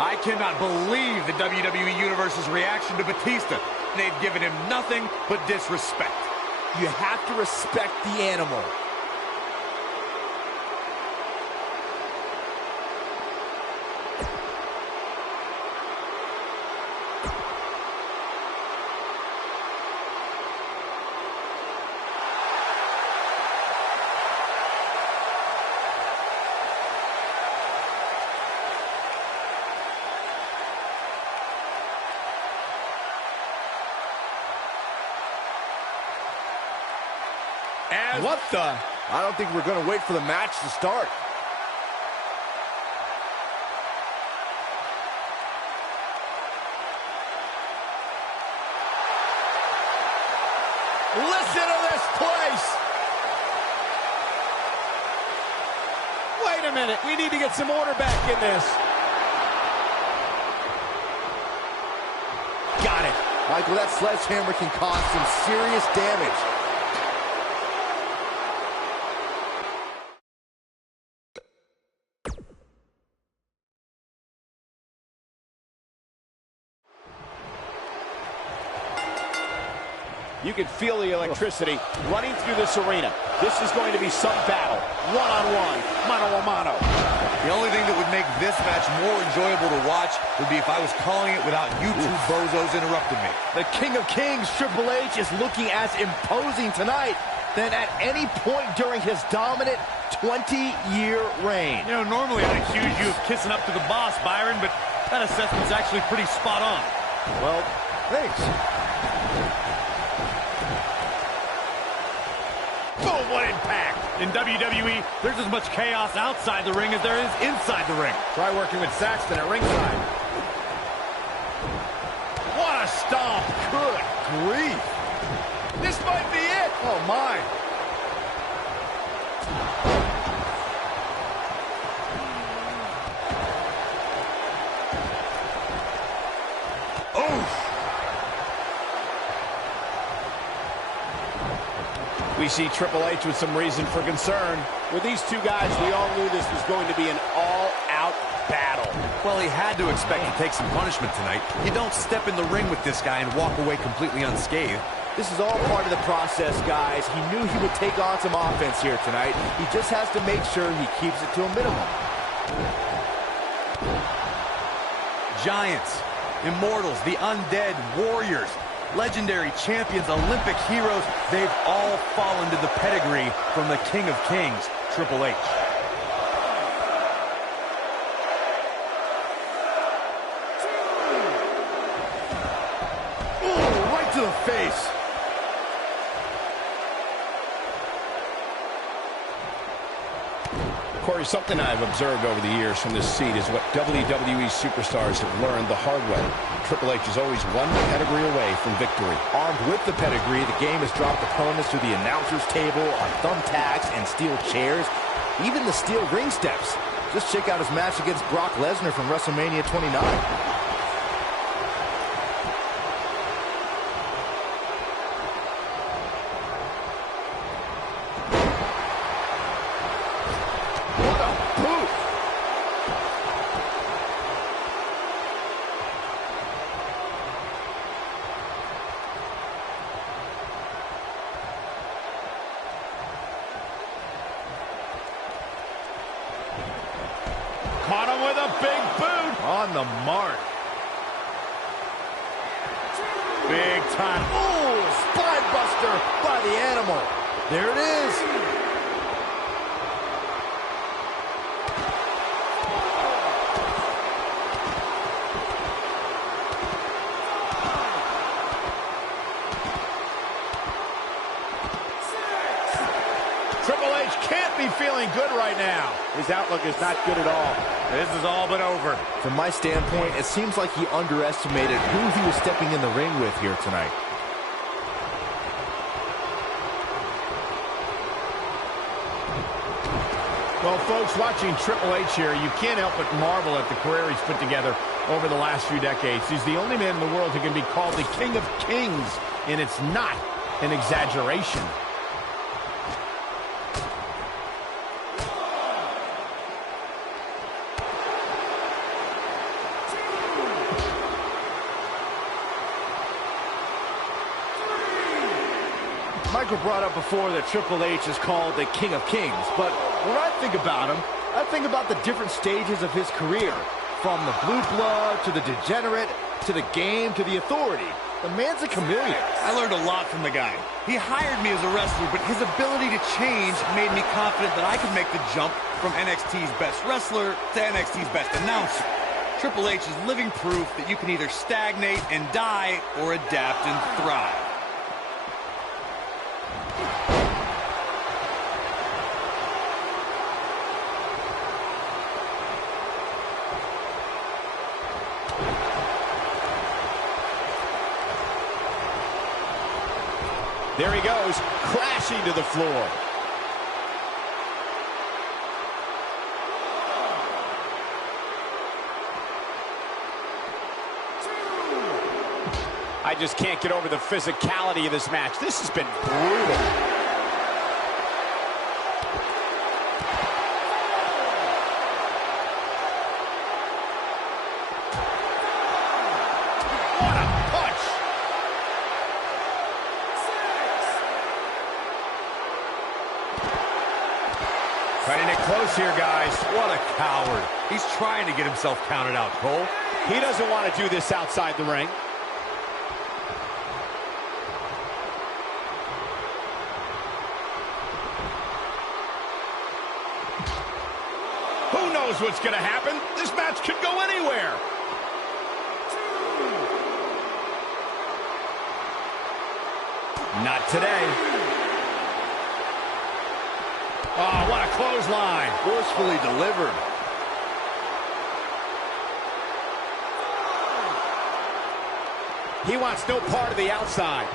I cannot believe the WWE Universe's reaction to Batista. They've given him nothing but disrespect. You have to respect the Animal. What the? I don't think we're going to wait for the match to start. Listen to this place. Wait a minute. We need to get some order back in this. Got it. Michael, that sledgehammer can cause some serious damage. You can feel the electricity running through this arena. This is going to be some battle. One-on-one, mano-a-mano. The only thing that would make this match more enjoyable to watch would be if I was calling it without you two bozos interrupting me. The King of Kings, Triple H, is looking as imposing tonight than at any point during his dominant 20-year reign. You know, normally I'd accuse you of kissing up to the boss, Byron, but that assessment's actually pretty spot on. Well, thanks. Boom, what impact! In WWE, there's as much chaos outside the ring as there is inside the ring. Try working with Saxton at ringside. What a stomp. Good grief. This might be it. Oh, my. We see Triple H with some reason for concern. With these two guys, we all knew this was going to be an all-out battle. Well, he had to expect to take some punishment tonight. You don't step in the ring with this guy and walk away completely unscathed. This is all part of the process, guys. He knew he would take on some offense here tonight. He just has to make sure he keeps it to a minimum. Giants, Immortals, the Undead, Warriors, legendary champions, Olympic heroes, they've all fallen to the pedigree from the King of Kings, Triple H. Ooh, right to the face. Corey, something I've observed over the years from this seat is what WWE superstars have learned the hard way. Triple H is always one pedigree away from victory. Armed with the pedigree, the game has dropped opponents to the announcer's table on thumbtacks and steel chairs, even the steel ring steps. Just check out his match against Brock Lesnar from WrestleMania 29. Caught him with a big boot. On the mark. Big time. Ooh, spine buster by the animal. There it is. Triple H can't be feeling good right now. His outlook is not good at all. This is all but over. From my standpoint, it seems like he underestimated who he was stepping in the ring with here tonight. Well, folks, watching Triple H here, you can't help but marvel at the career he's put together over the last few decades. He's the only man in the world who can be called the King of Kings, and it's not an exaggeration. Michael brought up before that Triple H is called the King of Kings, but when I think about him, I think about the different stages of his career, from the blue blood to the degenerate to the game to the authority. The man's a chameleon. I learned a lot from the guy. He hired me as a wrestler, but his ability to change made me confident that I could make the jump from NXT's best wrestler to NXT's best announcer. Triple H is living proof that you can either stagnate and die or adapt and thrive. There he goes, crashing to the floor. I just can't get over the physicality of this match. This has been brutal. What a punch! Cutting it close here, guys. What a coward. He's trying to get himself counted out, Cole. He doesn't want to do this outside the ring. Who knows what's going to happen? This match could go anywhere. Not today. Oh, what a clothesline. Forcefully delivered. He wants no part of the outside.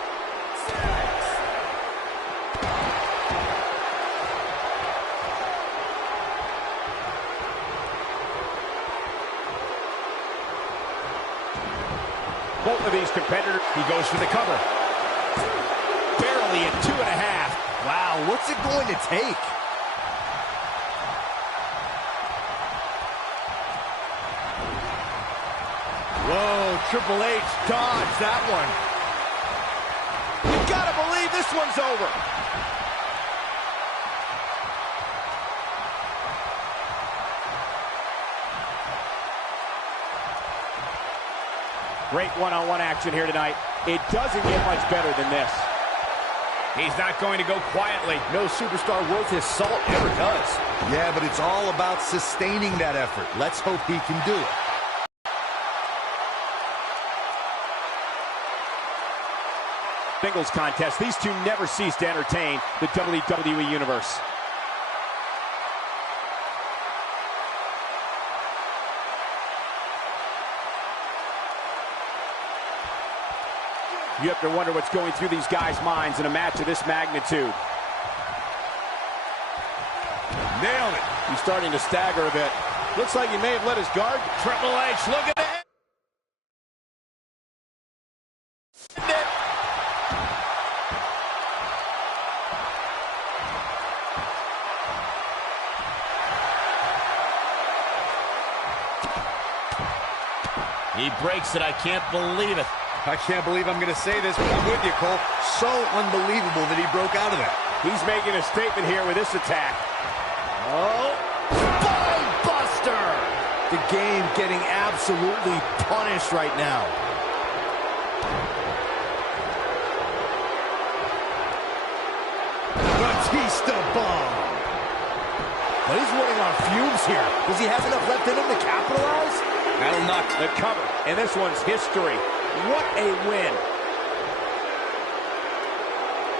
Both of these competitors, He goes for the cover. barely at 2.5. Wow, what's it going to take? Whoa, Triple H dodged that one. You gotta believe this one's over. Great one-on-one action here tonight. It doesn't get much better than this. He's not going to go quietly. No superstar worth his salt ever does. Yeah, but it's all about sustaining that effort. Let's hope he can do it. Singles contest. These two never cease to entertain the WWE Universe. You have to wonder what's going through these guys' minds in a match of this magnitude. Nailed it. He's starting to stagger a bit. Looks like he may have let his guard. Triple H, look at it. He breaks it. I can't believe it. I can't believe I'm going to say this, but I'm with you, Cole. So unbelievable that he broke out of that. He's making a statement here with this attack. Oh, spine buster! The game getting absolutely punished right now. Batista bomb. But he's running on fumes here. Does he have enough left in him to capitalize? That'll knock the cover, and this one's history. What a win.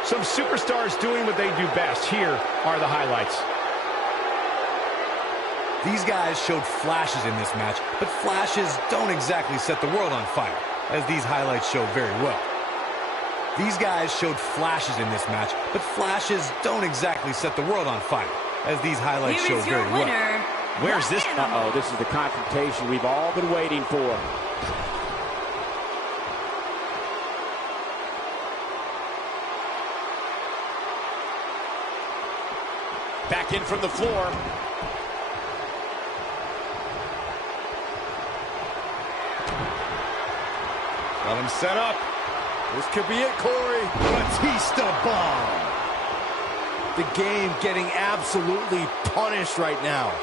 Some superstars doing what they do best. Here are the highlights. These guys showed flashes in this match, but flashes don't exactly set the world on fire, as these highlights show very well. These guys showed flashes in this match, but flashes don't exactly set the world on fire, as these highlights show very well. Where's this? Uh-oh, this is the confrontation we've all been waiting for. Back in from the floor. Got him set up. This could be it, Corey. Batista bomb. The game getting absolutely punished right now.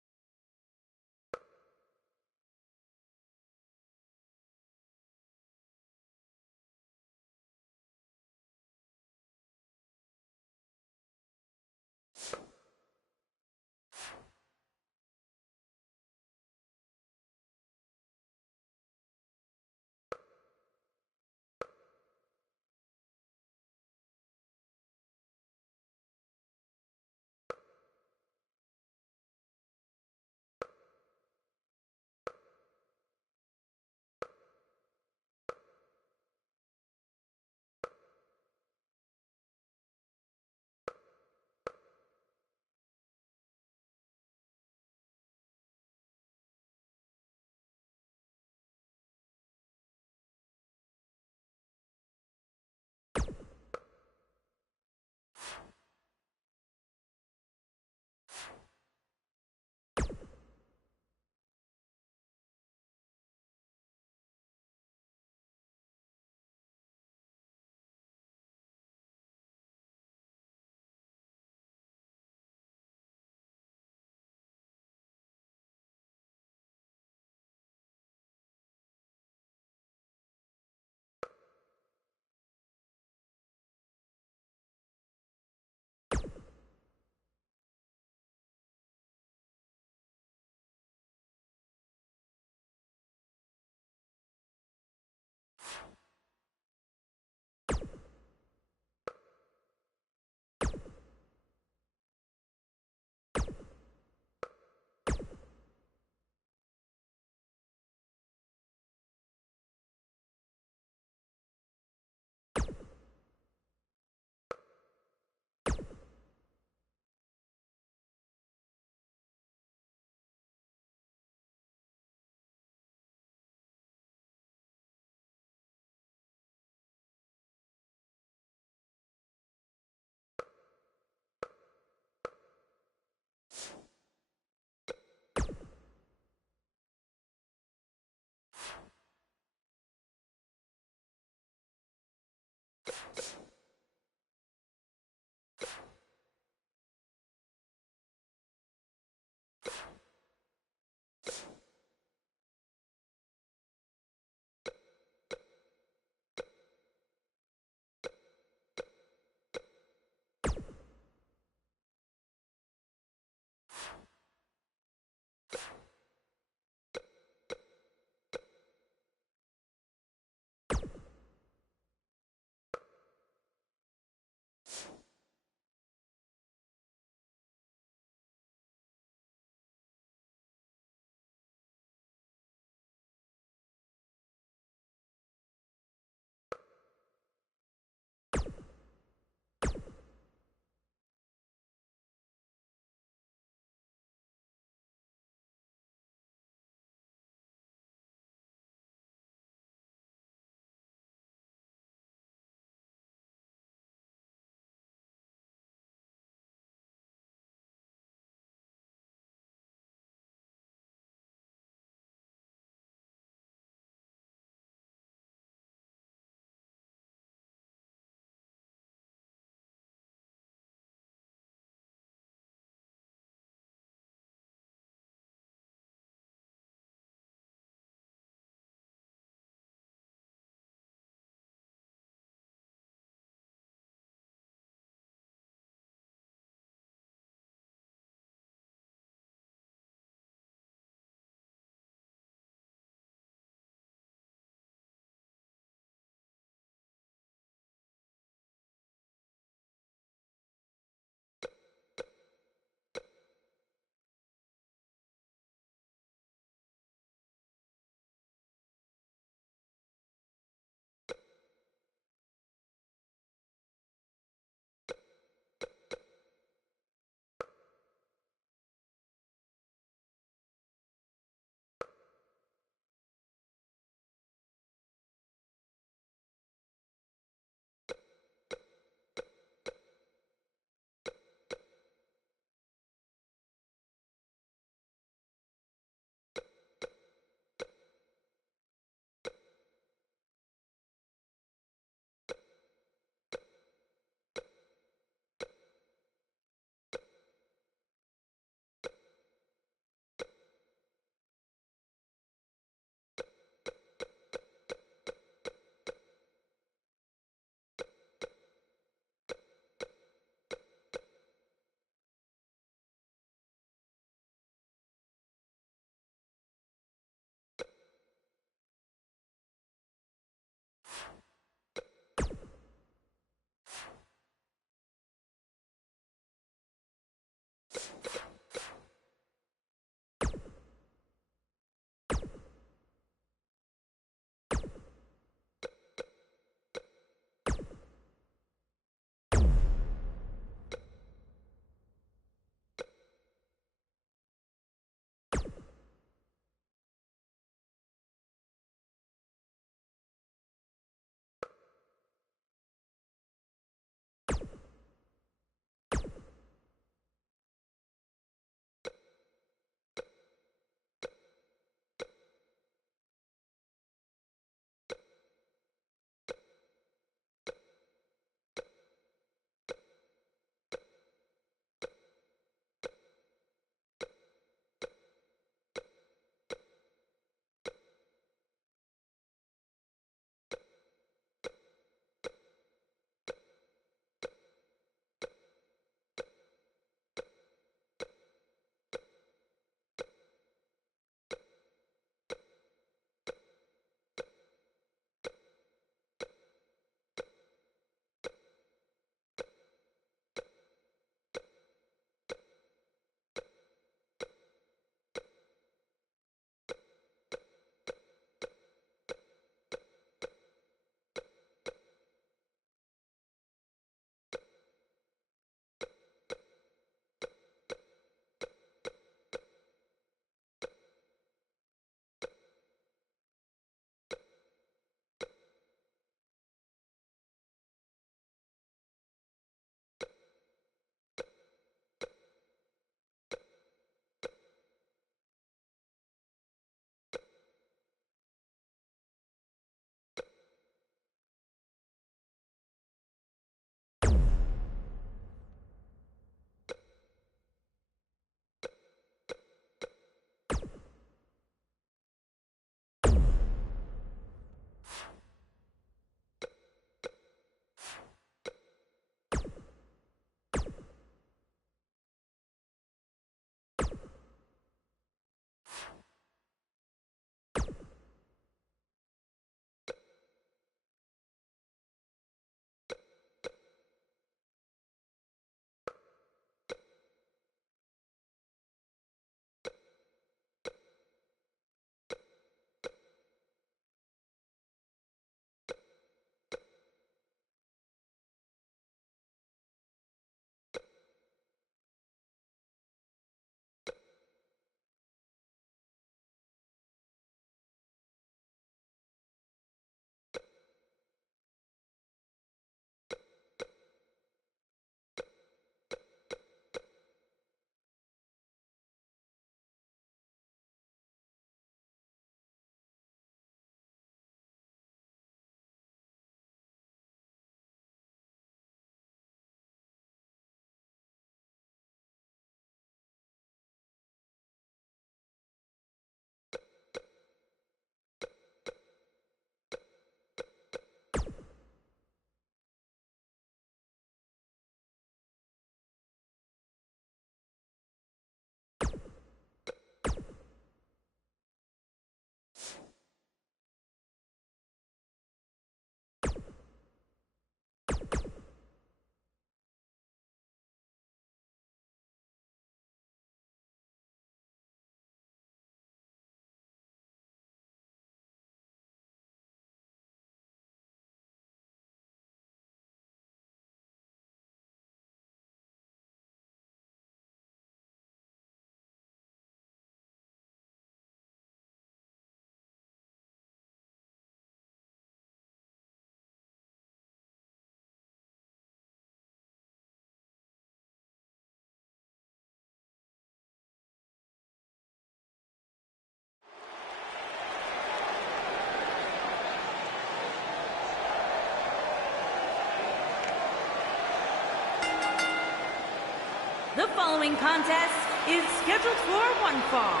The following contest is scheduled for one fall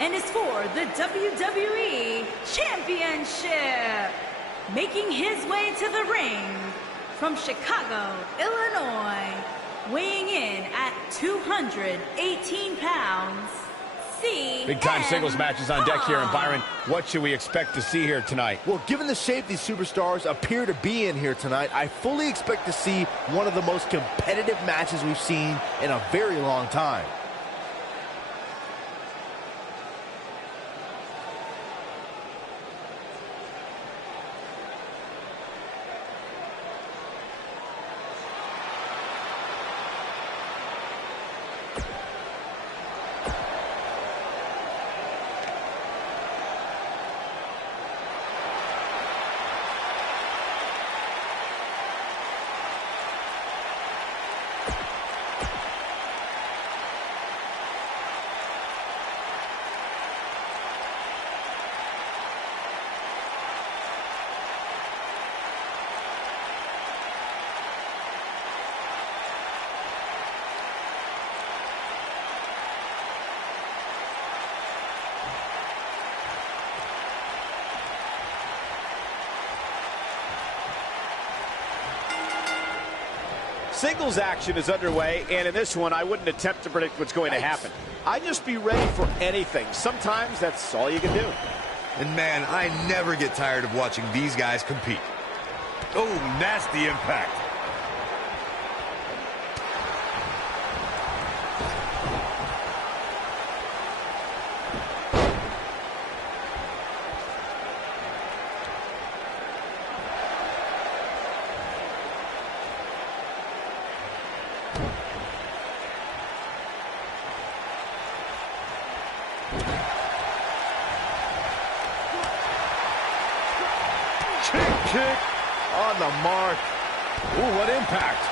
and is for the WWE Championship. Making his way to the ring from Chicago, Illinois, weighing in at 218 pounds, Big-time singles matches on deck here. And Byron, what should we expect to see here tonight? Well, given the shape these superstars appear to be in here tonight, I fully expect to see one of the most competitive matches we've seen in a very long time. Singles action is underway, and in this one, I wouldn't attempt to predict what's going to happen. I'd just be ready for anything. Sometimes that's all you can do. And man, I never get tired of watching these guys compete. Oh, nasty impact. Kick on the mark. Ooh, what impact.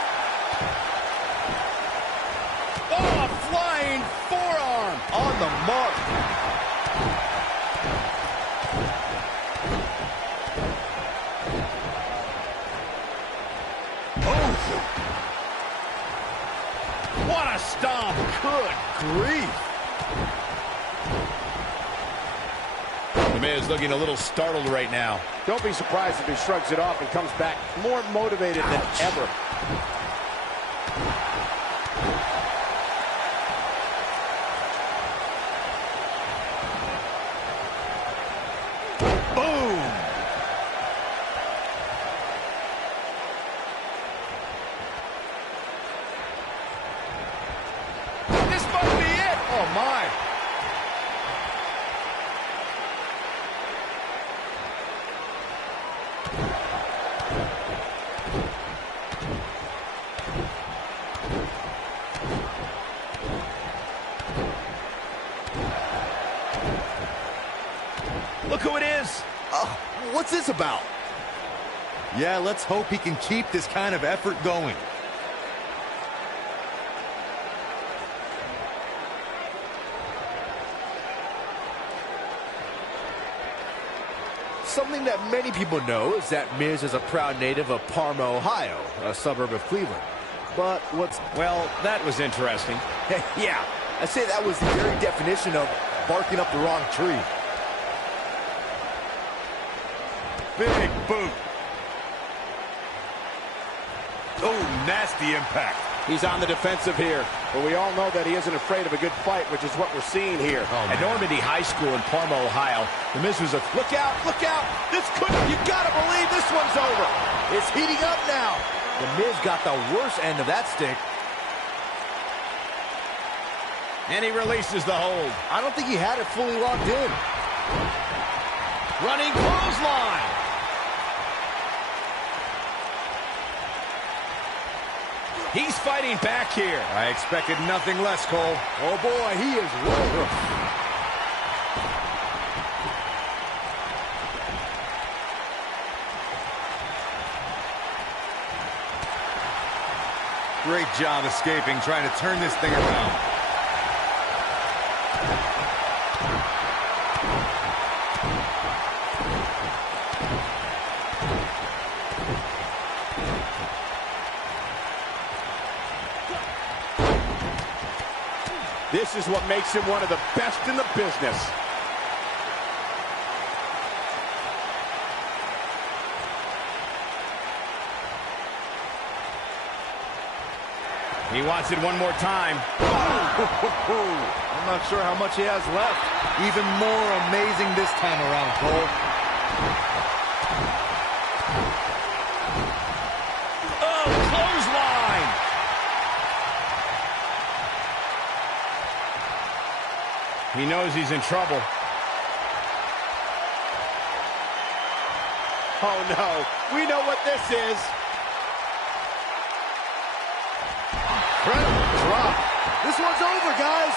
Oh, a flying forearm. On the mark. Oh. What a stomp. Good grief. The Miz looking a little startled right now. Don't be surprised if he shrugs it off and comes back more motivated than ever. Boom. This might be it. Oh, my. Look who it is. What's this about? Yeah, let's hope he can keep this kind of effort going. Something that many people know is that Miz is a proud native of Parma, Ohio, a suburb of Cleveland. But what's... Well, that was interesting. yeah, I say that was the very definition of barking up the wrong tree. Big boot. Oh, nasty impact. He's on the defensive here, but we all know that he isn't afraid of a good fight, which is what we're seeing here. At Normandy High School in Parma, Ohio, the Miz was a... Look out, look out! This could... You gotta believe this one's over! It's heating up now! The Miz got the worst end of that stick. And he releases the hold. I don't think he had it fully locked in. Running clothesline. He's fighting back here. I expected nothing less, Cole. Oh boy, he is rolling. Great job escaping, trying to turn this thing around. This is what makes him one of the best in the business. He wants it one more time. I'm not sure how much he has left. Even more amazing this time around, Cole. Oh, clothesline! He knows he's in trouble. Oh, no. We know what this is. Incredible drop. This one's over, guys.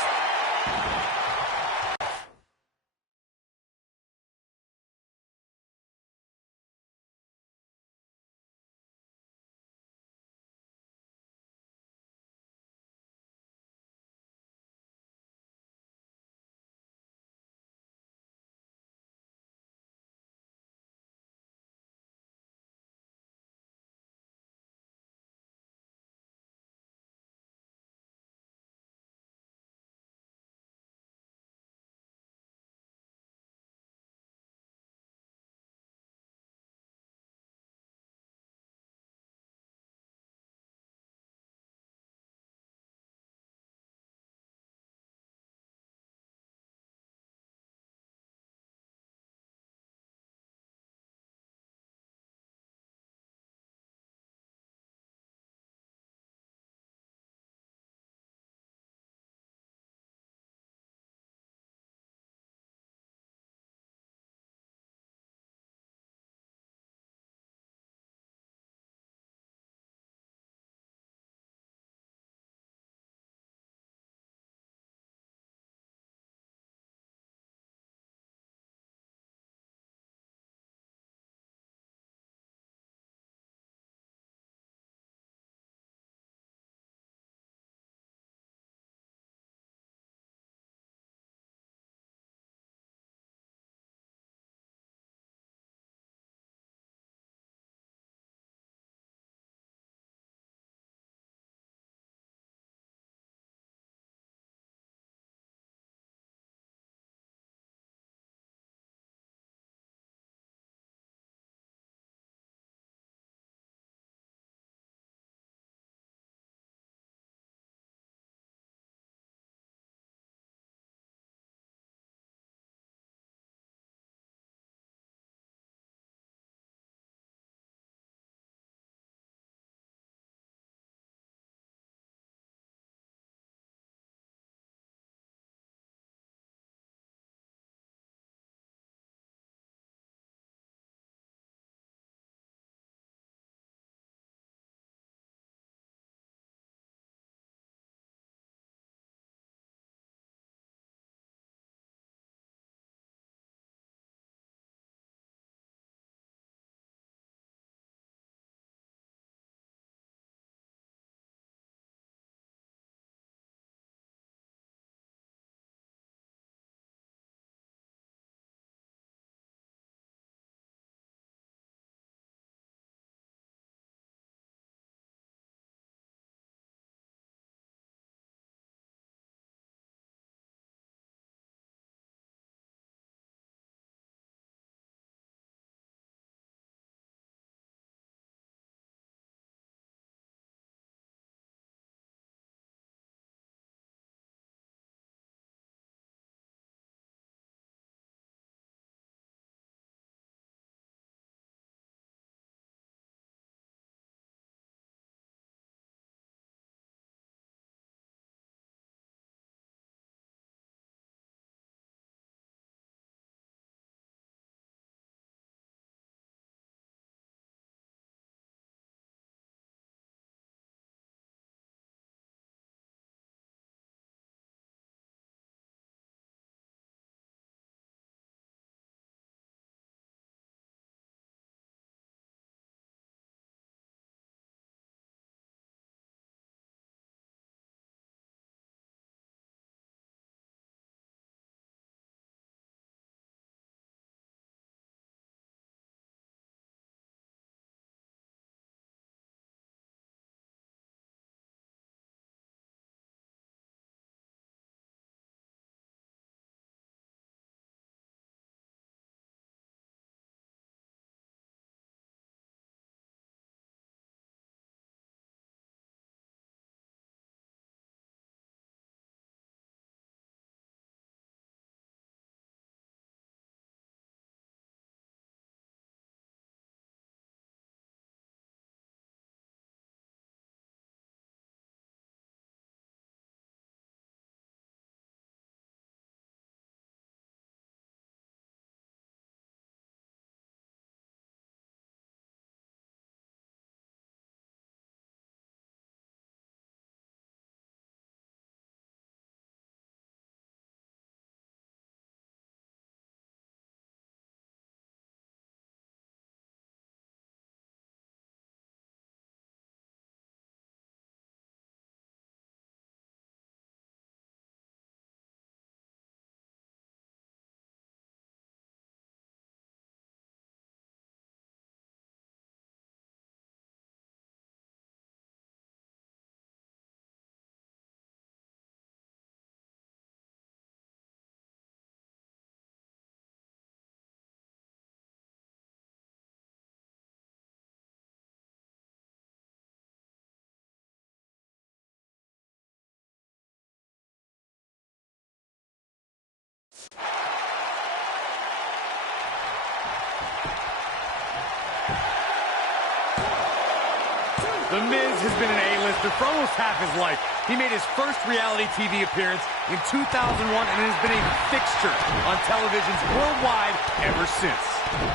The Miz has been an A-lister for almost half his life. He made his first reality TV appearance in 2001 and has been a fixture on televisions worldwide ever since.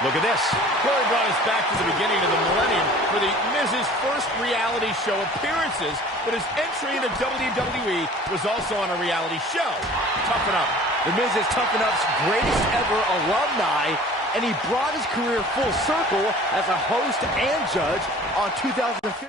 Look at this. Corey brought us back to the beginning of the millennium for the Miz's first reality show appearances, but his entry into WWE was also on a reality show. Toughen Up. The Miz is Toughen Up's greatest ever alumni, and he brought his career full circle as a host and judge on 2015.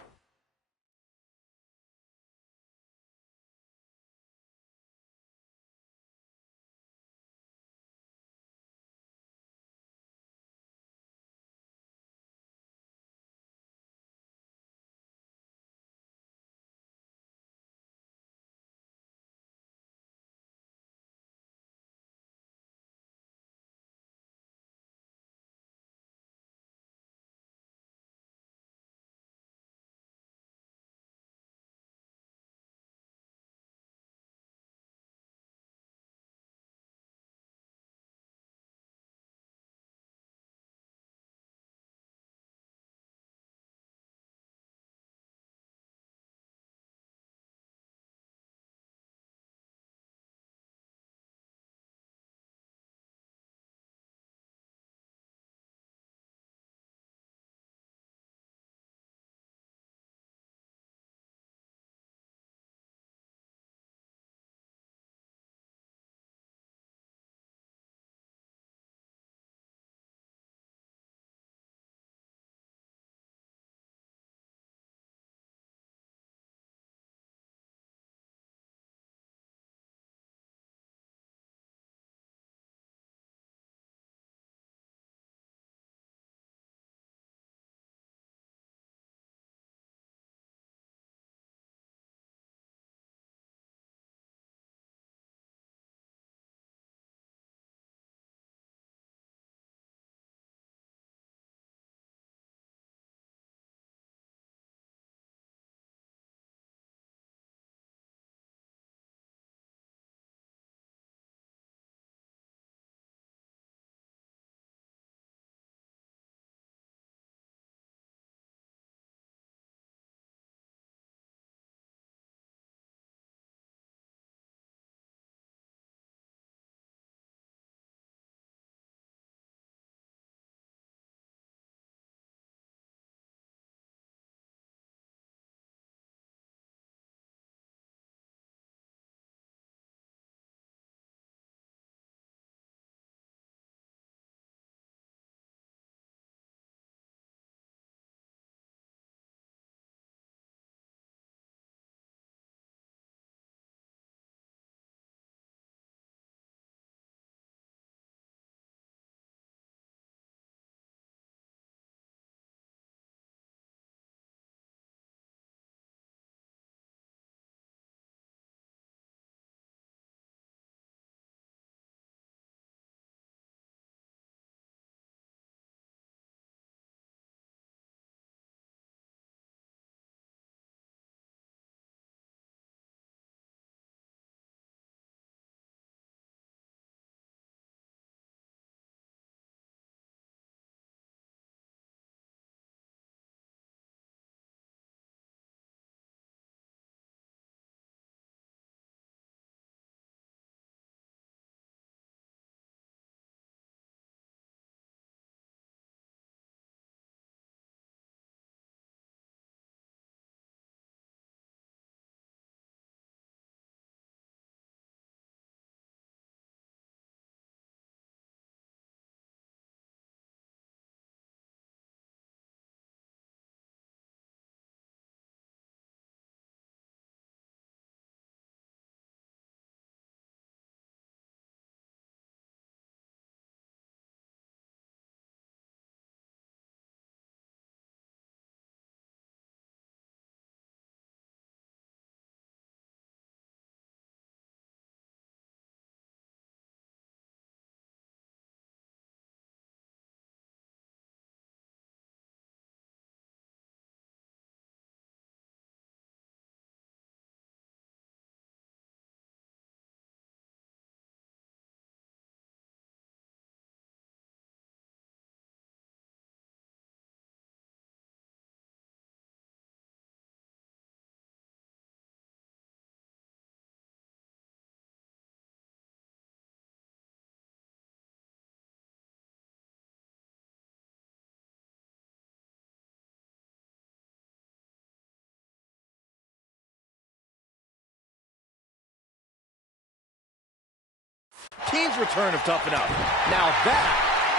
King's return of Tough Enough. Now that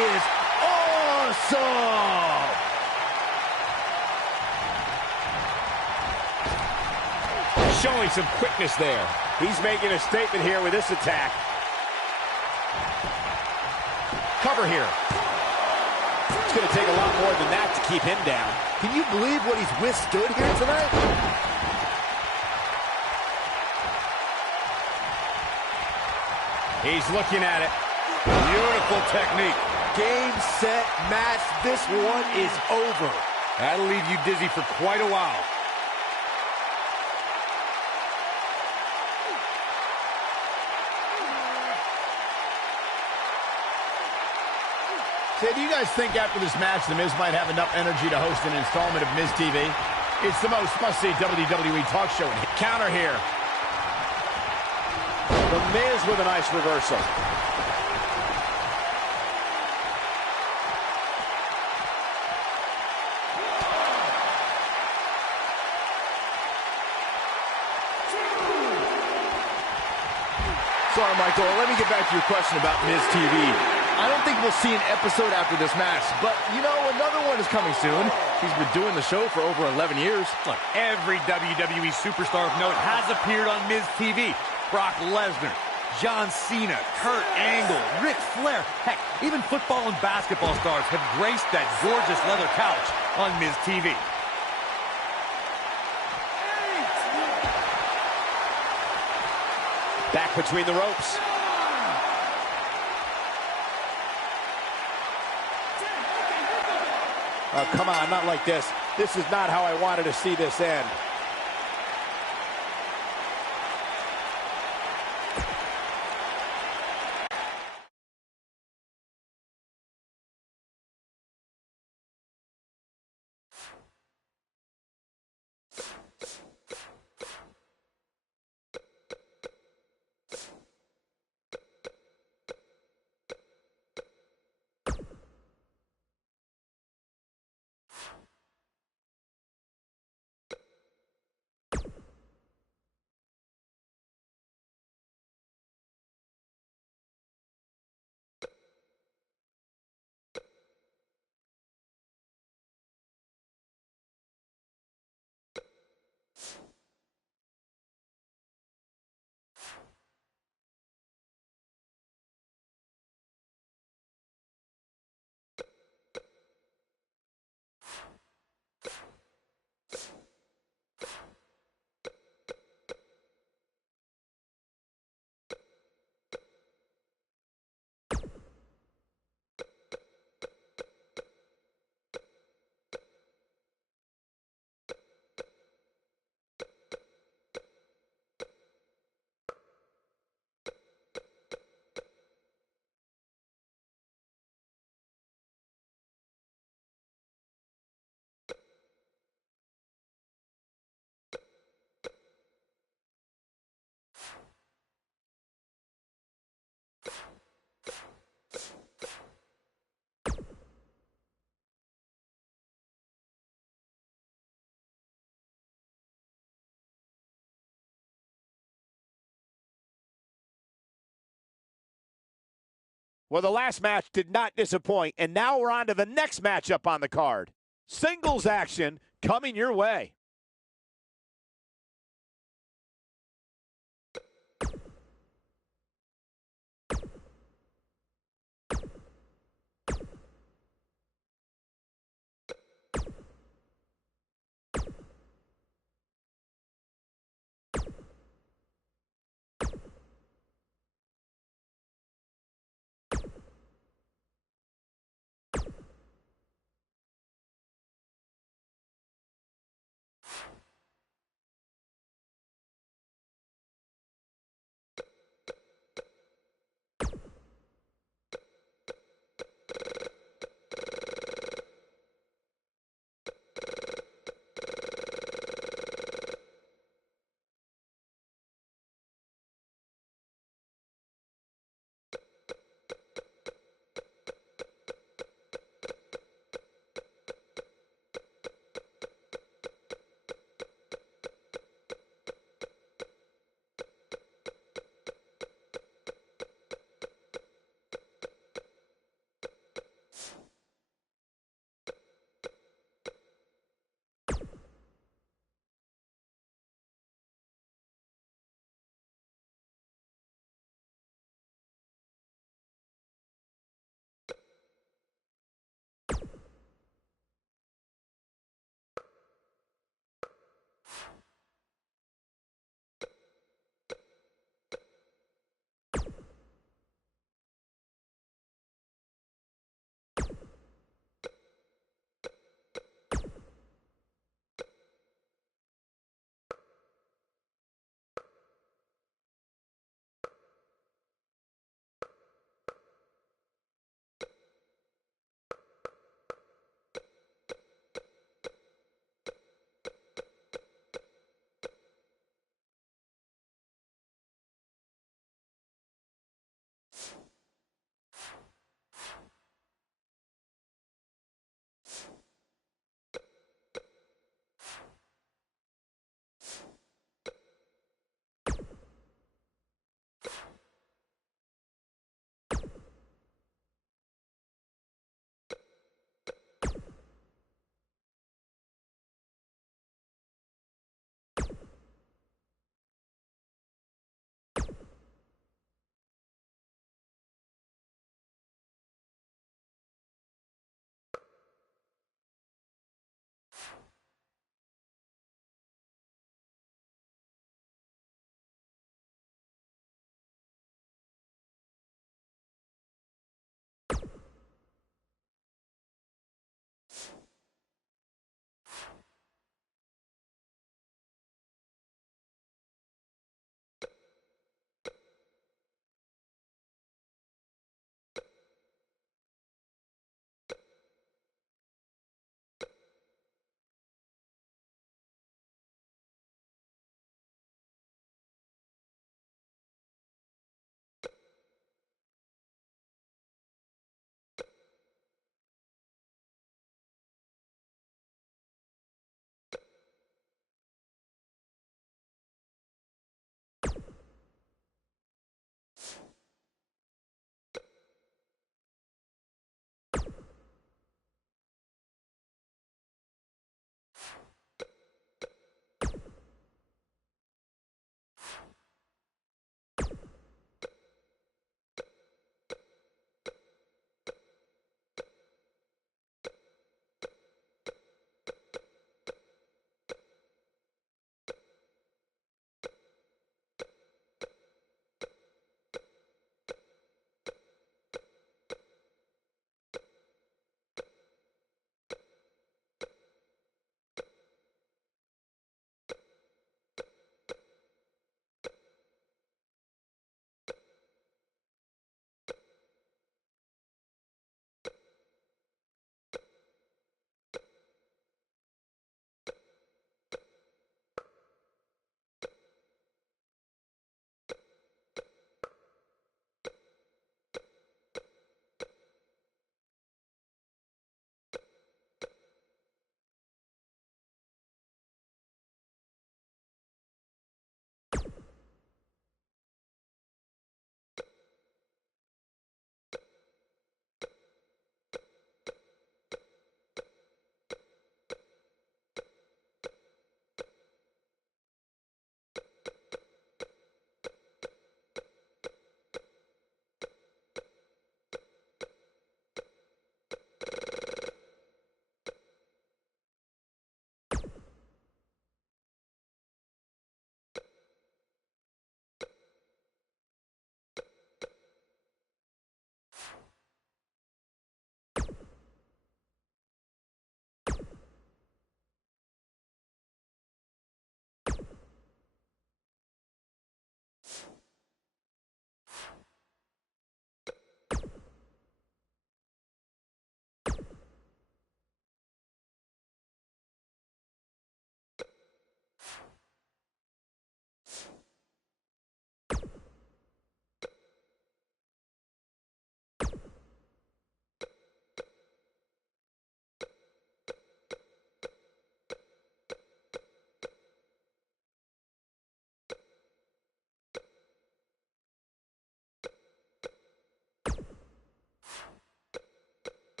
is awesome! Showing some quickness there. He's making a statement here with this attack. Cover here. It's going to take a lot more than that to keep him down. Can you believe what he's withstood here tonight? He's looking at it. Beautiful technique. Game, set, match. This one is over. That'll leave you dizzy for quite a while. Say, do you guys think after this match The Miz might have enough energy to host an installment of Miz TV? It's the most must-see WWE talk show. Counter here. The Miz with a nice reversal. Sorry, Michael, let me get back to your question about Miz TV. I don't think we'll see an episode after this match, but, you know, another one is coming soon. He's been doing the show for over 11 years. Look, every WWE superstar of note has appeared on Miz TV. Brock Lesnar, John Cena, Kurt Angle, Ric Flair. Heck, even football and basketball stars have graced that gorgeous leather couch on Miz TV. Back between the ropes. Oh, come on, not like this. This is not how I wanted to see this end. Well, the last match did not disappoint, and now we're on to the next matchup on the card. Singles action coming your way.